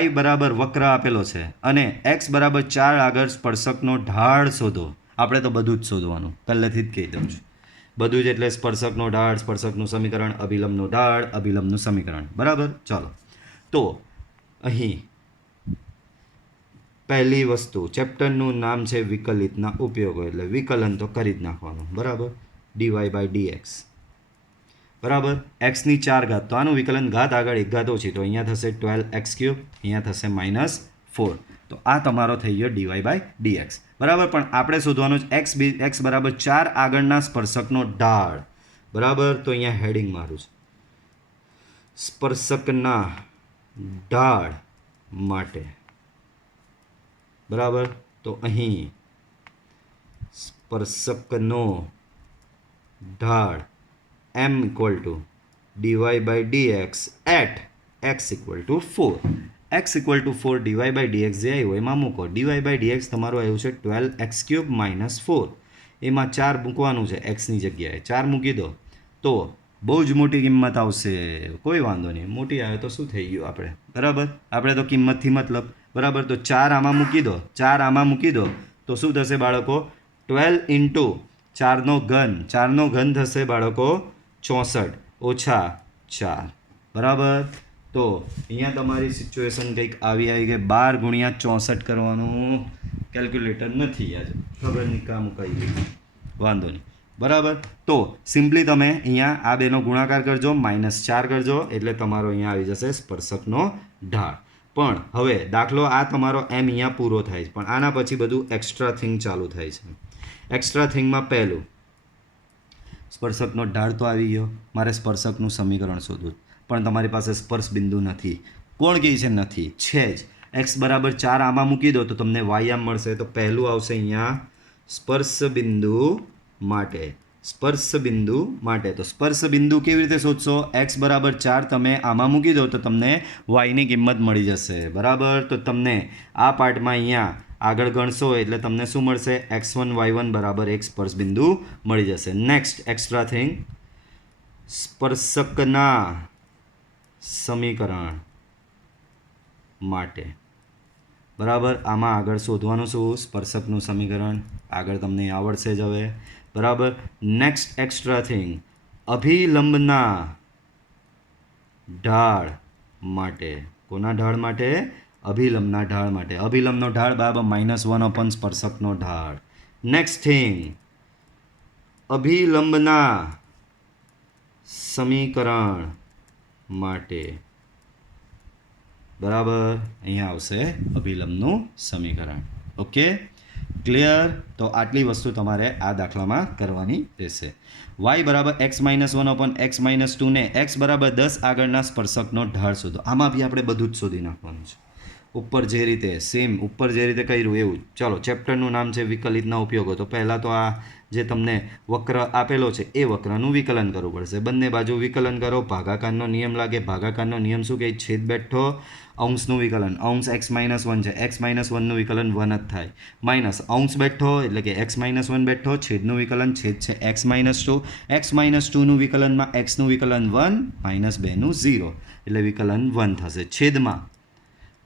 y બરાબર વક્ર આપેલો છે અને x બરાબર 4 આગળ સ્પર્શકનો ઢાળ શોધો. આપણે તો બધું જ શોધવાનું, પહેલેથી જ કહી દઉં છું. બધું જ એટલે સ્પર્શકનો ઢાળ, સ્પર્શકનું સમીકરણ, અભિલંબનો ઢાળ, અભિલંબનું સમીકરણ. બરાબર. ચાલો, તો અહીં પહેલી વસ્તુ, ચેપ્ટરનું નામ છે વિકલિતના ઉપયોગો, એટલે વિકલન તો કરી જ નાખવાનું. બરાબર. dy બાય dx, બરાબર, એક્સની 4 ઘાત, તો આનું વિકલન ઘાત આગળ 1 ઘાત ઓછી, તો અહીંયા થશે 12x3, અહીંયા થશે -4. તો આ તમારો થઈ ગયો dy બાય dx. બરાબર. પણ આપણે શોધવાનું જ x બરાબર 4 આગળના સ્પર્શકનો ઢાળ. બરાબર. તો અહીંયા હેડિંગ મારું છે સ્પર્શકના ઢાળ માટે. બરાબર. તો અહીં સ્પર્શકનો ઢાળ m equal to dy by dx at x equal to 4. x equal to 4 dy by dx જે આવ્યું એમાં મૂકો. dy બાય dx તમારું આવ્યું છે 12x3 -4. એમાં 4 મૂકવાનું છે એક્સની જગ્યાએ. 4 મૂકી દો તો બહુ જ મોટી કિંમત આવશે. કોઈ વાંધો નહીં, મોટી આવે તો શું થઈ ગયું આપણે. બરાબર. આપણે તો કિંમતથી મતલબ. બરાબર. તો 4 આમાં મૂકી દો, 4 આમાં મૂકી દો તો શું થશે બાળકો? 12 ઇન્ટુ 4નો ઘન, 4નો ઘન થશે બાળકો 64 ઓછા 4. બરાબર. તો અહીંયા તમારી સિચ્યુએશન કંઈક આવી કે 12 ગુણ્યા 64 કરવાનું. કેલ્ક્યુલેટર નથી આજે, ખબર નહીં કામ મુકાઈ ગયું, વાંધો નહીં. બરાબર. તો સિમ્પલી તમે અહીંયા આ બેનો ગુણાકાર કરજો, -4 કરજો, એટલે તમારો અહીંયા આવી જશે સ્પર્શકનો ઢાળ. પણ હવે દાખલો આ તમારો એમ અહીંયા પૂરો થાય છે, પણ આના પછી બધું એક્સ્ટ્રા થિંગ ચાલુ થાય છે. એક્સ્ટ્રા થિંગમાં પહેલું સ્પર્શકનો ઢાળ તો આવી ગયો, મારે સ્પર્શકનું સમીકરણ શોધવું, પણ તમારી પાસે સ્પર્શ બિંદુ નથી. કોણ કહે છે નથી? છે જ. x બરાબર 4 આમાં મૂકી દો તો તમને y આમ મળશે. તો પહેલું આવશે અહીંયા સ્પર્શ બિંદુ માટે. સ્પર્શ બિંદુ માટે તો સ્પર્શ બિંદુ કેવી રીતે શોધશો? x બરાબર 4 તમે આમાં મૂકી દો તો તમને yની કિંમત મળી જશે. બરાબર, તો તમને આ પાર્ટમાં અહીંયા આગળ ગણશો એટલે તમને શું મળશે? x1 y1 બરાબર એક સ્પર્શ બિંદુ મળી જશે. નેક્સ્ટ એક્સ્ટ્રા થિંગ, સ્પર્શકના સમીકરણ માટે. બરાબર, આમાં આગળ શોધવાનું શું? સ્પર્શકનું સમીકરણ. આગળ તમને આવડશે જ હવે. બરાબર, નેક્સ્ટ એક્સ્ટ્રા થિંગ, અભિલંબના ઢાળ માટે. કોના ઢાળ માટે? અભિલંબના ઢાળ માટે. અભિલંબનો ઢાળ બરાબર -1 સ્પર્શકનો ઢાળ. નેક્સ્ટ થિંગ, અભિલંબના સમીકરણ માટે. બરાબર, અહીંયા આવશે અભિલંબનું સમીકરણ. Okay, clear? તો આટલી વસ્તુ તમારે આ દાખલામાં કરવાની રહેશે. y બરાબર x-1/x-2 ને x બરાબર 10 આગળના સ્પર્શકનો ઢાળ શોધો. આમાં બી આપણે બધું જ શોધી નાખવાનું છે. ઉપર જે રીતે સેમ ઉપર જે રીતે કર્યું એવું જ. ચલો, ચેપ્ટરનું નામ છે વિકલિતના ઉપયોગો. તો પહેલાં તો આ જે તમને વક્ર આપેલો છે એ વક્રનું વિકલન કરવું પડશે. બંને બાજુ વિકલન કરો, ભાગાકારનો નિયમ લાગે. ભાગાકારનો નિયમ શું કહે? છેદ બેઠો અંશનું વિકલન. અંશ x-1 છે, x-1નું વિકલન 1 જ થાય. માઇનસ અંશ બેઠો એટલે કે x-1 બેઠો, છેદનું વિકલન, છેદ છે x-2. x-2નું વિકલનમાં xનું વિકલન 1, -2નું 0 એટલે વિકલન 1 થશે. છેદમાં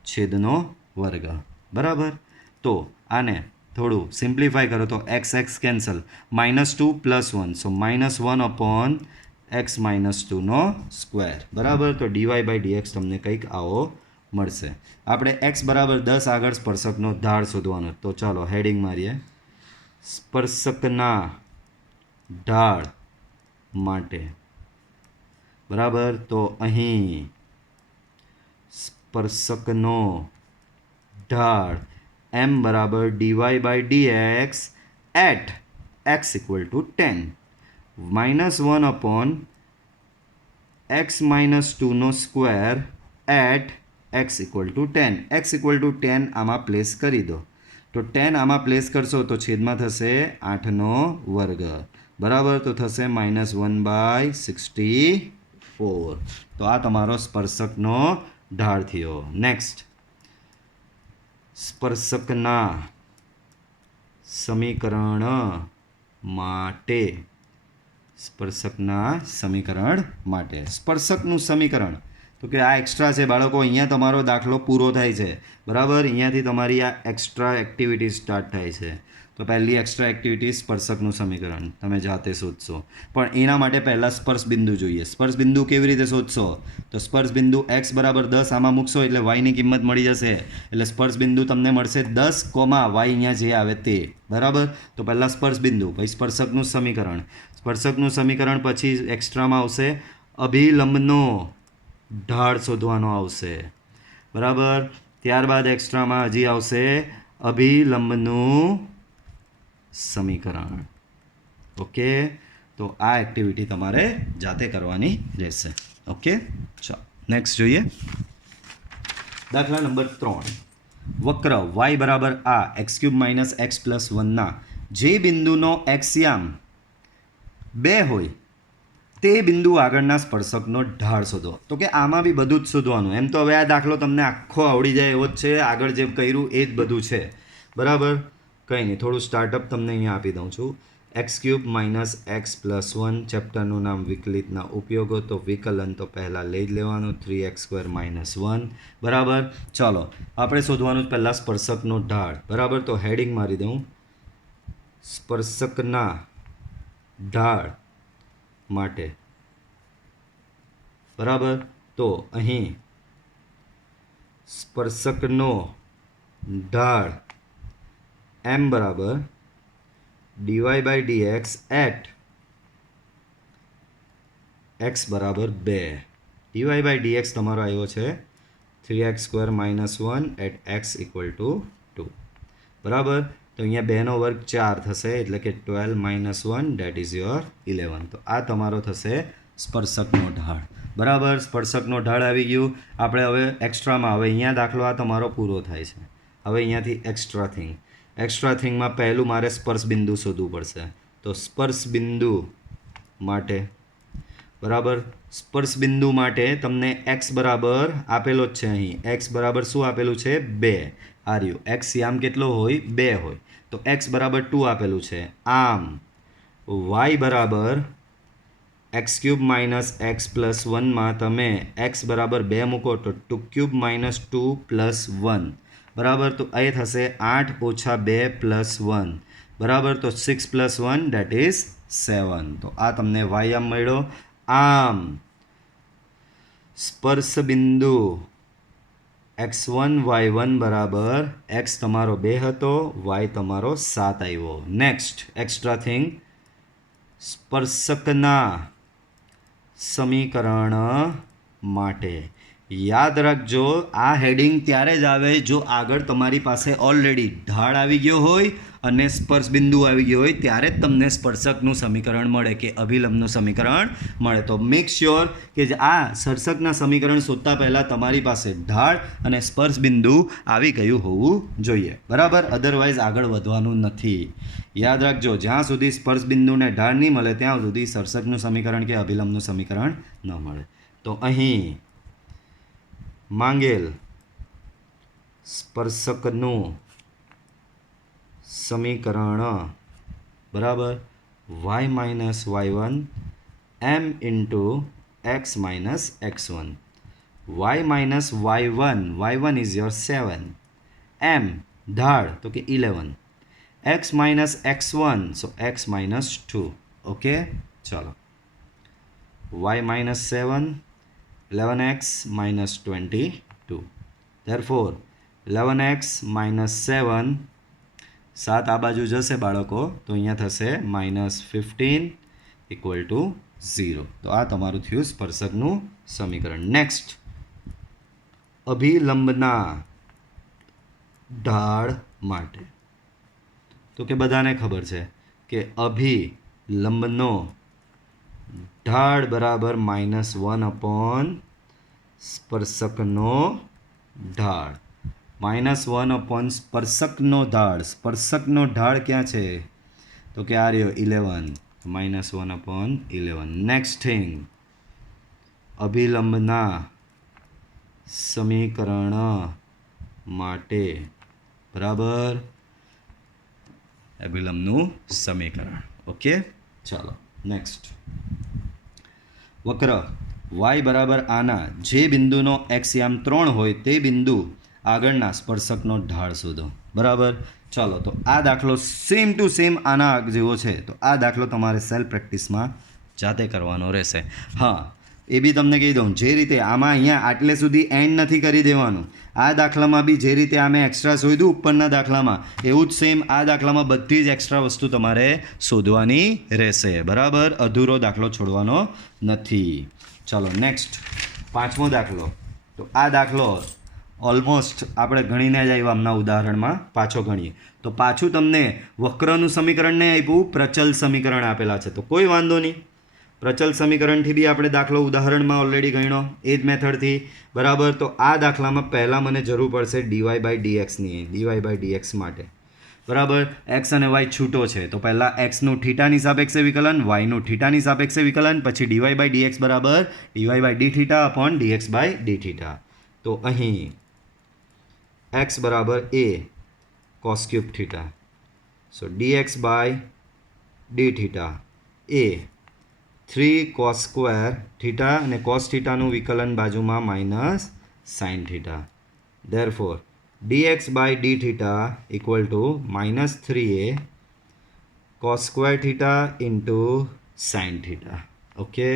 છેદનો વર્ગ. બરાબર, તો આને થોડું સિમ્પ્લિફાય કરો તો x કેન્સલ, -2 + 1 સો -1/x-2નો સ્ક્વેર. બરાબર, તો dy/dx તમને કંઈક આવો મળશે. આપણે x બરાબર 10 આગળ સ્પર્શકનો ઢાળ શોધવાનો. તો ચાલો હેડિંગ મારીએ, સ્પર્શકના ઢાળ માટે. બરાબર, તો અહીં સ્પર્શકનો ઢાળ m બરાબર dy/dx at x = 10 -1/x-2નો સ્ક્વેર at x = 10. x = 10 આમાં પ્લેસ કરી દો. તો 10 આમાં પ્લેસ કરશો તો છેદમાં થશે 8નો વર્ગ. બરાબર, તો થશે -1/64. તો આ તમારો સ્પર્શકનો ઢાળ થયો. નેક્સ્ટ, સ્પર્શકના સમીકરણ માટે. સ્પર્શકના સમીકરણ માટે. સ્પર્શકનું સમીકરણ તો કે આ એક્સ્ટ્રા છે બાળકો. અહીંયા તમારો દાખલો પૂરો થાય છે. બરાબર, અહીંયાથી તમારી આ એક્સ્ટ્રા એક્ટિવિટી સ્ટાર્ટ થાય છે. તો પહેલી એક્સ્ટ્રા એક્ટિવિટી સ્પર્શકનું સમીકરણ તમે જાતે શોધશો, પણ એના માટે પહેલાં સ્પર્શ બિંદુ જોઈએ. સ્પર્શ બિંદુ કેવી રીતે શોધશો? તો સ્પર્શ બિંદુ x બરાબર 10 આમાં મૂકશો એટલે yની કિંમત મળી જશે. એટલે સ્પર્શ બિંદુ તમને મળશે 10, y અહીંયા જે આવે તે. બરાબર, તો પહેલાં સ્પર્શ બિંદુ, પછી સ્પર્શકનું સમીકરણ. સ્પર્શકનું સમીકરણ પછી એક્સ્ટ્રામાં આવશે અભિલંબનો ઢાળ શોધવાનો આવશે. બરાબર, ત્યારબાદ એક્સ્ટ્રામાં હજી આવશે અભિલંબનું સમીકરણ. ઓકે, તો આ એક્ટિવિટી તમારે જાતે કરવાની રહેશે. ઓકે, ચાલો નેક્સ્ટ જોઈએ. દાખલા નંબર 3, વક્ર y બરાબર આ x³ - x+1ના જે બિંદુનો એક્સિયામ 2 હોય તે બિંદુ આગળના સ્પર્શકનો ઢાળ શોધો. તો કે આમાં બી બધું જ શોધવાનું. એમ તો હવે આ દાખલો તમને આખો આવડી જાય એવો જ છે. આગળ જે કર્યું એ જ બધું છે. બરાબર, કંઈ નહીં, થોડું સ્ટાર્ટઅપ તમને અહીંયા આપી દઉં છું. x³ - x+1, ચેપ્ટરનું નામ વિકલિતના ઉપયોગો. તો વિકલન તો પહેલાં લઈ જ લેવાનું, 3x² - 1. બરાબર, ચાલો આપણે શોધવાનું પહેલાં સ્પર્શકનો ઢાળ. બરાબર, તો હેડિંગ મારી દઉં, સ્પર્શકના ઢાળ માટે. બરાબર, તો અહીં સ્પર્શકનો ઢાળ m બરાબર dy/dx at x બરાબર 2. dy/dx તમારો આવ્યો છે 3x² -1 at x equal two 2 બરાબર. તો અહીંયા 2નો વર્ગ 4 થશે એટલે કે 12 - 1 દેટ ઇઝ યોર 11. તો આ તમારો થશે સ્પર્શકનો ઢાળ. બરાબર, સ્પર્શકનો ઢાળ આવી ગયું. આપણે હવે એક્સ્ટ્રામાં, હવે અહીંયા દાખલો આ તમારો પૂરો થાય છે. હવે અહીંયાથી એક્સ્ટ્રા થિંગમાં પહેલું મારે સ્પર્શ બિંદુ શોધવું પડશે. તો સ્પર્શ બિંદુ માટે, બરાબર, સ્પર્શ બિંદુ માટે તમને x બરાબર આપેલો જ છે. અહીં x બરાબર શું આપેલું છે? 2. આર્યું x આમ કેટલો હોય? 2 હોય. તો x બરાબર 2 આપેલું છે. આમ y બરાબર x³ - x + 1માં તમે x બરાબર 2 મૂકો તો 2³ - 2 + 1, બરાબર. તો એ થશે 8 - 2 + 1, બરાબર. તો 6 + 1 દેટ ઇઝ 7. તો આ તમને y આમ મળ્યો. આમ સ્પર્શ બિંદુ x1 y1 બરાબર x તમારો 2 હતો, y તમારો 7 આવ્યો. નેક્સ્ટ એક્સ્ટ્રા થિંગ, સ્પર્શકના સમીકરણ માટે યાદ રાખજો, આ હેડિંગ ત્યારે જ આવે જો આગળ તમારી પાસે ઓલરેડી ઢાળ આવી ગયો હોય અને સ્પર્શ બિંદુ આવી ગયો હોય, ત્યારે જ તમને સ્પર્શકનું સમીકરણ મળે કે અભિલંબનું સમીકરણ મળે. તો મેક શ્યોર કે આ સ્પર્શકના સમીકરણ શોધતા પહેલાં તમારી પાસે ઢાળ અને સ્પર્શ બિંદુ આવી ગયું હોવું જોઈએ, બરાબર. અધરવાઇઝ આગળ વધવાનું નથી. યાદ રાખજો, જ્યાં સુધી સ્પર્શ બિંદુને ઢાળ નહીં મળે ત્યાં સુધી સ્પર્શકનું સમીકરણ કે અભિલંબનું સમીકરણ ન મળે. તો અહીં માંગેલ સ્પર્શકનું સમીકરણ, બરાબર, y - y1 m × x - x1. y - y1 is your 7, m ઢાળ તો કે 11, x - x1 સો x - 2. ઓકે, ચાલો. y - 7 11x - 22. Therefore 11x - 7, 7 આ બાજુ જશે બાળકો, તો અહીંયા થશે -15 = 0. તો આ તમારું થયું સ્પર્શકનું સમીકરણ. નેક્સ્ટ, અભિલંબના ઢાળ માટે. તો કે બધાને ખબર છે કે અભિલંબનો ઢાળ બરાબર -1 સ્પર્શકનો ઢાળ. -1 સ્પર્શકનો ઢાળ. સ્પર્શકનો ઢાળ ક્યાં છે? તો કે આ રહ્યો 11, -1/11. નેક્સ્ટ થિંગ, અભિલંબના સમીકરણ માટે, બરાબર, અભિલંબનું સમીકરણ. ઓકે, ચાલો નેક્સ્ટ. વક્ર y બરાબર આના જે બિંદુનો x યામ 3 હોય તે બિંદુ આગળના સ્પર્શકનો ઢાળ શોધો, બરાબર. ચાલો, તો આ દાખલો સેમ ટુ સેમ આના જેવો છે. તો આ દાખલો તમારે સેલ્ફ પ્રેક્ટિસમાં જાતે કરવાનો રહેશે. હા, એ બી તમને કહી દઉં, જે રીતે આમાં અહીંયા આટલે સુધી એન્ડ નથી કરી દેવાનું. આ દાખલામાં બી જે રીતે અમે એક્સ્ટ્રા શોધ્યું ઉપરના દાખલામાં, એવું જ સેમ આ દાખલામાં બધી જ એક્સ્ટ્રા વસ્તુ તમારે શોધવાની રહેશે, બરાબર. અધૂરો દાખલો છોડવાનો નથી. ચાલો નેક્સ્ટ, 5મો દાખલો. તો આ દાખલો ઓલમોસ્ટ આપણે ગણીને જ આવ્યા હમણાં ઉદાહરણમાં, પાછો ગણીએ તો પાછું તમને વક્રનું સમીકરણ નહીં આપ્યું, પ્રચલ સમીકરણ આપેલા છે. તો કોઈ વાંધો નહીં, પ્રચલ સમીકરણથી બી આપણે દાખલો ઉદાહરણમાં ઓલરેડી ગણ્યો એ જ મેથડથી, બરાબર. તો આ દાખલામાં પહેલાં મને જરૂર પડશે dy/dxની, dy/dx માટે, બરાબર. x અને y છૂટો છે તો પહેલાં xનું થીટાની સાપેક્ષે વિકલન, yનું થીટાની સાપેક્ષે વિકલન, પછી dy/dx બરાબર dy/dθ/dx/dθ. તો અહીં x બરાબર a cos³ θ, so dx/dθ a 3 cos² θ અને cos θનું વિકલન બાજુમાં -sin θ. Therefore dx/dθ = -3a cos² θ × sin θ. Okay,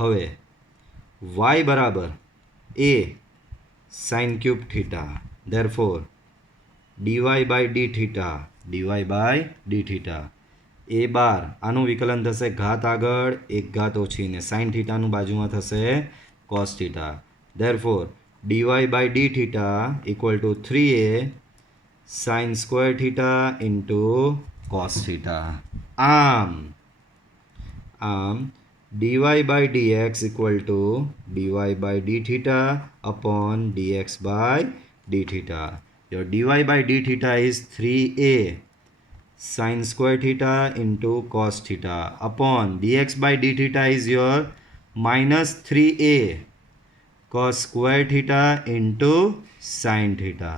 હવે y બરાબર a sin³ θ. Therefore dy/dθ a બાર, આનું વિકલન થશે ઘાત આગળ 1 ઘાત ઓછી ને sin θનું બાજુમાં થશે cos θ. Therefore dy by d theta equal to 3a sin square theta into cos theta. આમ dy by dx equal to dy by d theta upon dx by d theta. Your dy by d theta is 3a sin square theta into cos theta upon dx by d theta is your minus 3a cos square theta into sin theta.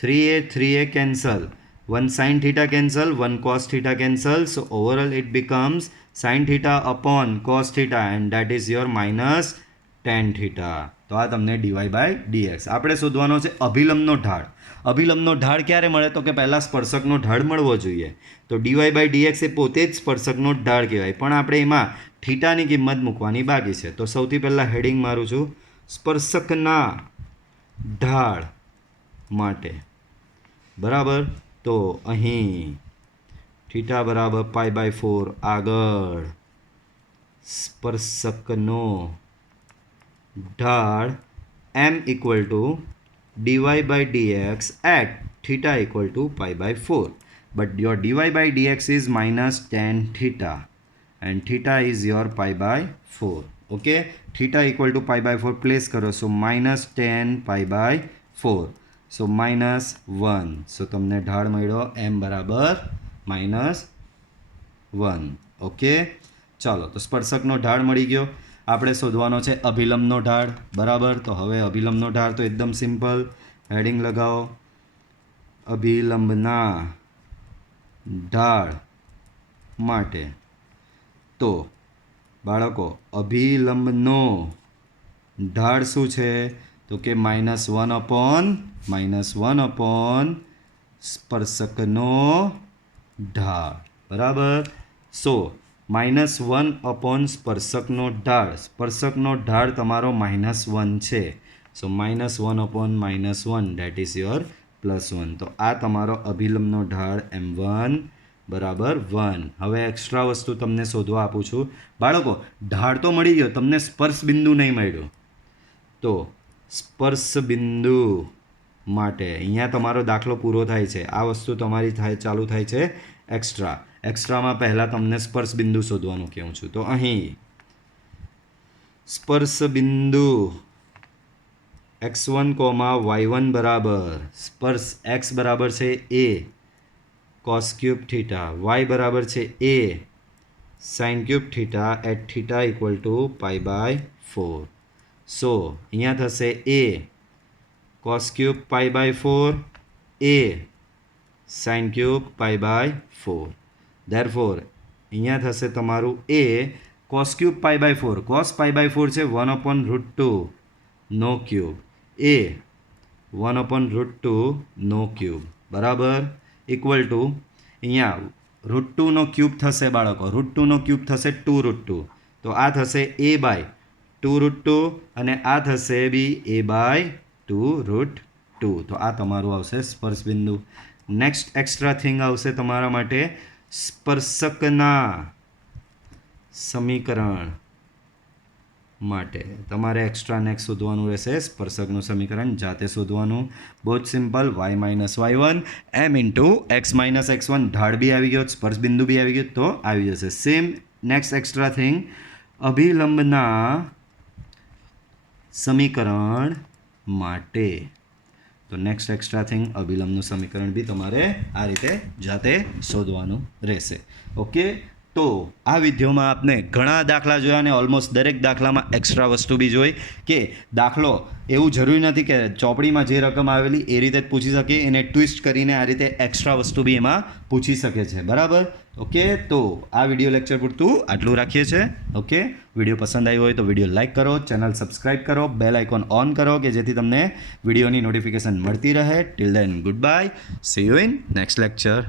3a cancel, 1 sin theta cancel, 1 cos theta cancel, so overall it becomes sin theta upon cos theta and that is your minus tan theta. તો આ તમને dy by dx. આપણે શોધવાનો છે અભિલંબનો ઢાળ. અભિલંબનો ઢાળ ક્યારે મળે? તો કે પહેલાં સ્પર્શકનો ઢાળ મળવો જોઈએ. તો dy by dx એ પોતે જ સ્પર્શકનો ઢાળ કહેવાય, પણ આપણે એમાં થીટાની કિંમત મૂકવાની બાકી છે. તો સૌથી પહેલાં હેડિંગ મારું છું સ્પર્શકના ઢાળ માટે. બરાબર, તો અહીં થીટા બરાબર π/4 આગળ સ્પર્શકનો ઢાળ m equal to dy by dx at theta equal to π/4. But your dy by dx is minus tan theta and theta is your π/4. Okay, theta equal to π/4 place करो, so minus tan π/4, so minus 1. so તમને ઢાળ મળ્યો m બરાબર -1. ઓકે, ચાલો, તો સ્પર્શકનો ઢાળ મળી ગયો. આપણે શોધવાનો છે અભિલંબનો ઢાળ. બરાબર, તો હવે અભિલંબનો ઢાળ તો એકદમ સિમ્પલ. હેડિંગ લગાવો, અભિલંબના ઢાળ માટે. તો બાળકો, અભિલંબનો ઢાળ શું છે? તો કે -1 અપોન સ્પર્શકનો ઢાળ. બરાબર, સો -1 અપોન સ્પર્શકનો ઢાળ. સ્પર્શકનો ઢાળ તમારો -1 છે, સો -1 અપોન -1 દેટ ઇઝ યોર +1. તો આ તમારો અભિલંબનો ઢાળ m1 બરાબર 1. હવે એક્સ્ટ્રા વસ્તુ તમને શોધવા આપું છું. બાળકો, ઢાળ તો મળી ગયો, તમને સ્પર્શ બિંદુ નહીં મળ્યું. તો સ્પર્શ બિંદુ માટે અહીંયા તમારો દાખલો પૂરો થાય છે. આ વસ્તુ તમારી ચાલુ થાય છે એક્સ્ટ્રામાં. પહેલાં તમને સ્પર્શ બિંદુ શોધવાનું કહું છું. તો અહીં સ્પર્શ બિંદુ x1, y1 બરાબર સ્પર્શ x બરાબર છે a cos cube theta, y બરાબર છે a sin cube theta at theta equal to π/4. So અહીંયા થશે a cos cube π/4 a sin cube π/4. Therefore અહીંયા થશે તમારું a cos ક્યુબ π/4. cos π/4 છે 1/√2 નો ક્યુબ, a 1/√2 નો ક્યુબ. બરાબર, ઇક્વલ ટુ અહીંયા √2 નો ક્યુબ થશે બાળકો. √2 નો ક્યુબ થશે 2√2. તો આ થશે a/2√2 અને આ થશે બી a/2√2. તો આ તમારું આવશે સ્પર્શ બિંદુ. નેક્સ્ટ એક્સ્ટ્રા થિંગ આવશે તમારા માટે સ્પર્શકના સમીકરણ માટે. તમારે એક્સ્ટ્રા નેક્સ્ટ શોધવાનું રહેશે સ્પર્શકનું સમીકરણ, જાતે શોધવાનું. બહુ જ simple. y - y1 m × x - x1. ઢાળ બી આવી ગયો, સ્પર્શ બિંદુ બી આવી ગયો, તો આવી જશે. સેમ નેક્સ્ટ એક્સ્ટ્રા થિંગ અભિલંબના સમીકરણ માટે. તો નેક્સ્ટ એક્સ્ટ્રા થિંગ અભિલંબનું સમીકરણ બી તમારે આ રીતે જાતે શોધવાનું રહેશે. ઓકે, તો આ વિડીયોમાં આપણે ઘણા દાખલા જોયા અને ઓલમોસ્ટ દરેક દાખલામાં એક્સ્ટ્રા વસ્તુ બી જોઈ કે દાખલો એવું જરૂરી નથી કે ચોપડીમાં જે રકમ આવેલી એ રીતે જ પૂછી શકીએ, એને ટ્વિસ્ટ કરીને આ રીતે એક્સ્ટ્રા વસ્તુ બી એમાં પૂછી શકે છે. બરાબર, ઓકે. તો આ વિડીયો લેક્ચર પૂરતું આટલું રાખીએ છીએ. ઓકે, વિડીયો પસંદ આવ્યો હોય તો વિડીયો લાઇક કરો, ચેનલ સબસ્ક્રાઈબ કરો, બેલ આઇકોન ઓન કરો કે જેથી તમને વિડીયોની નોટિફિકેશન મળતી રહે. Till then good bye, C you in next lecture.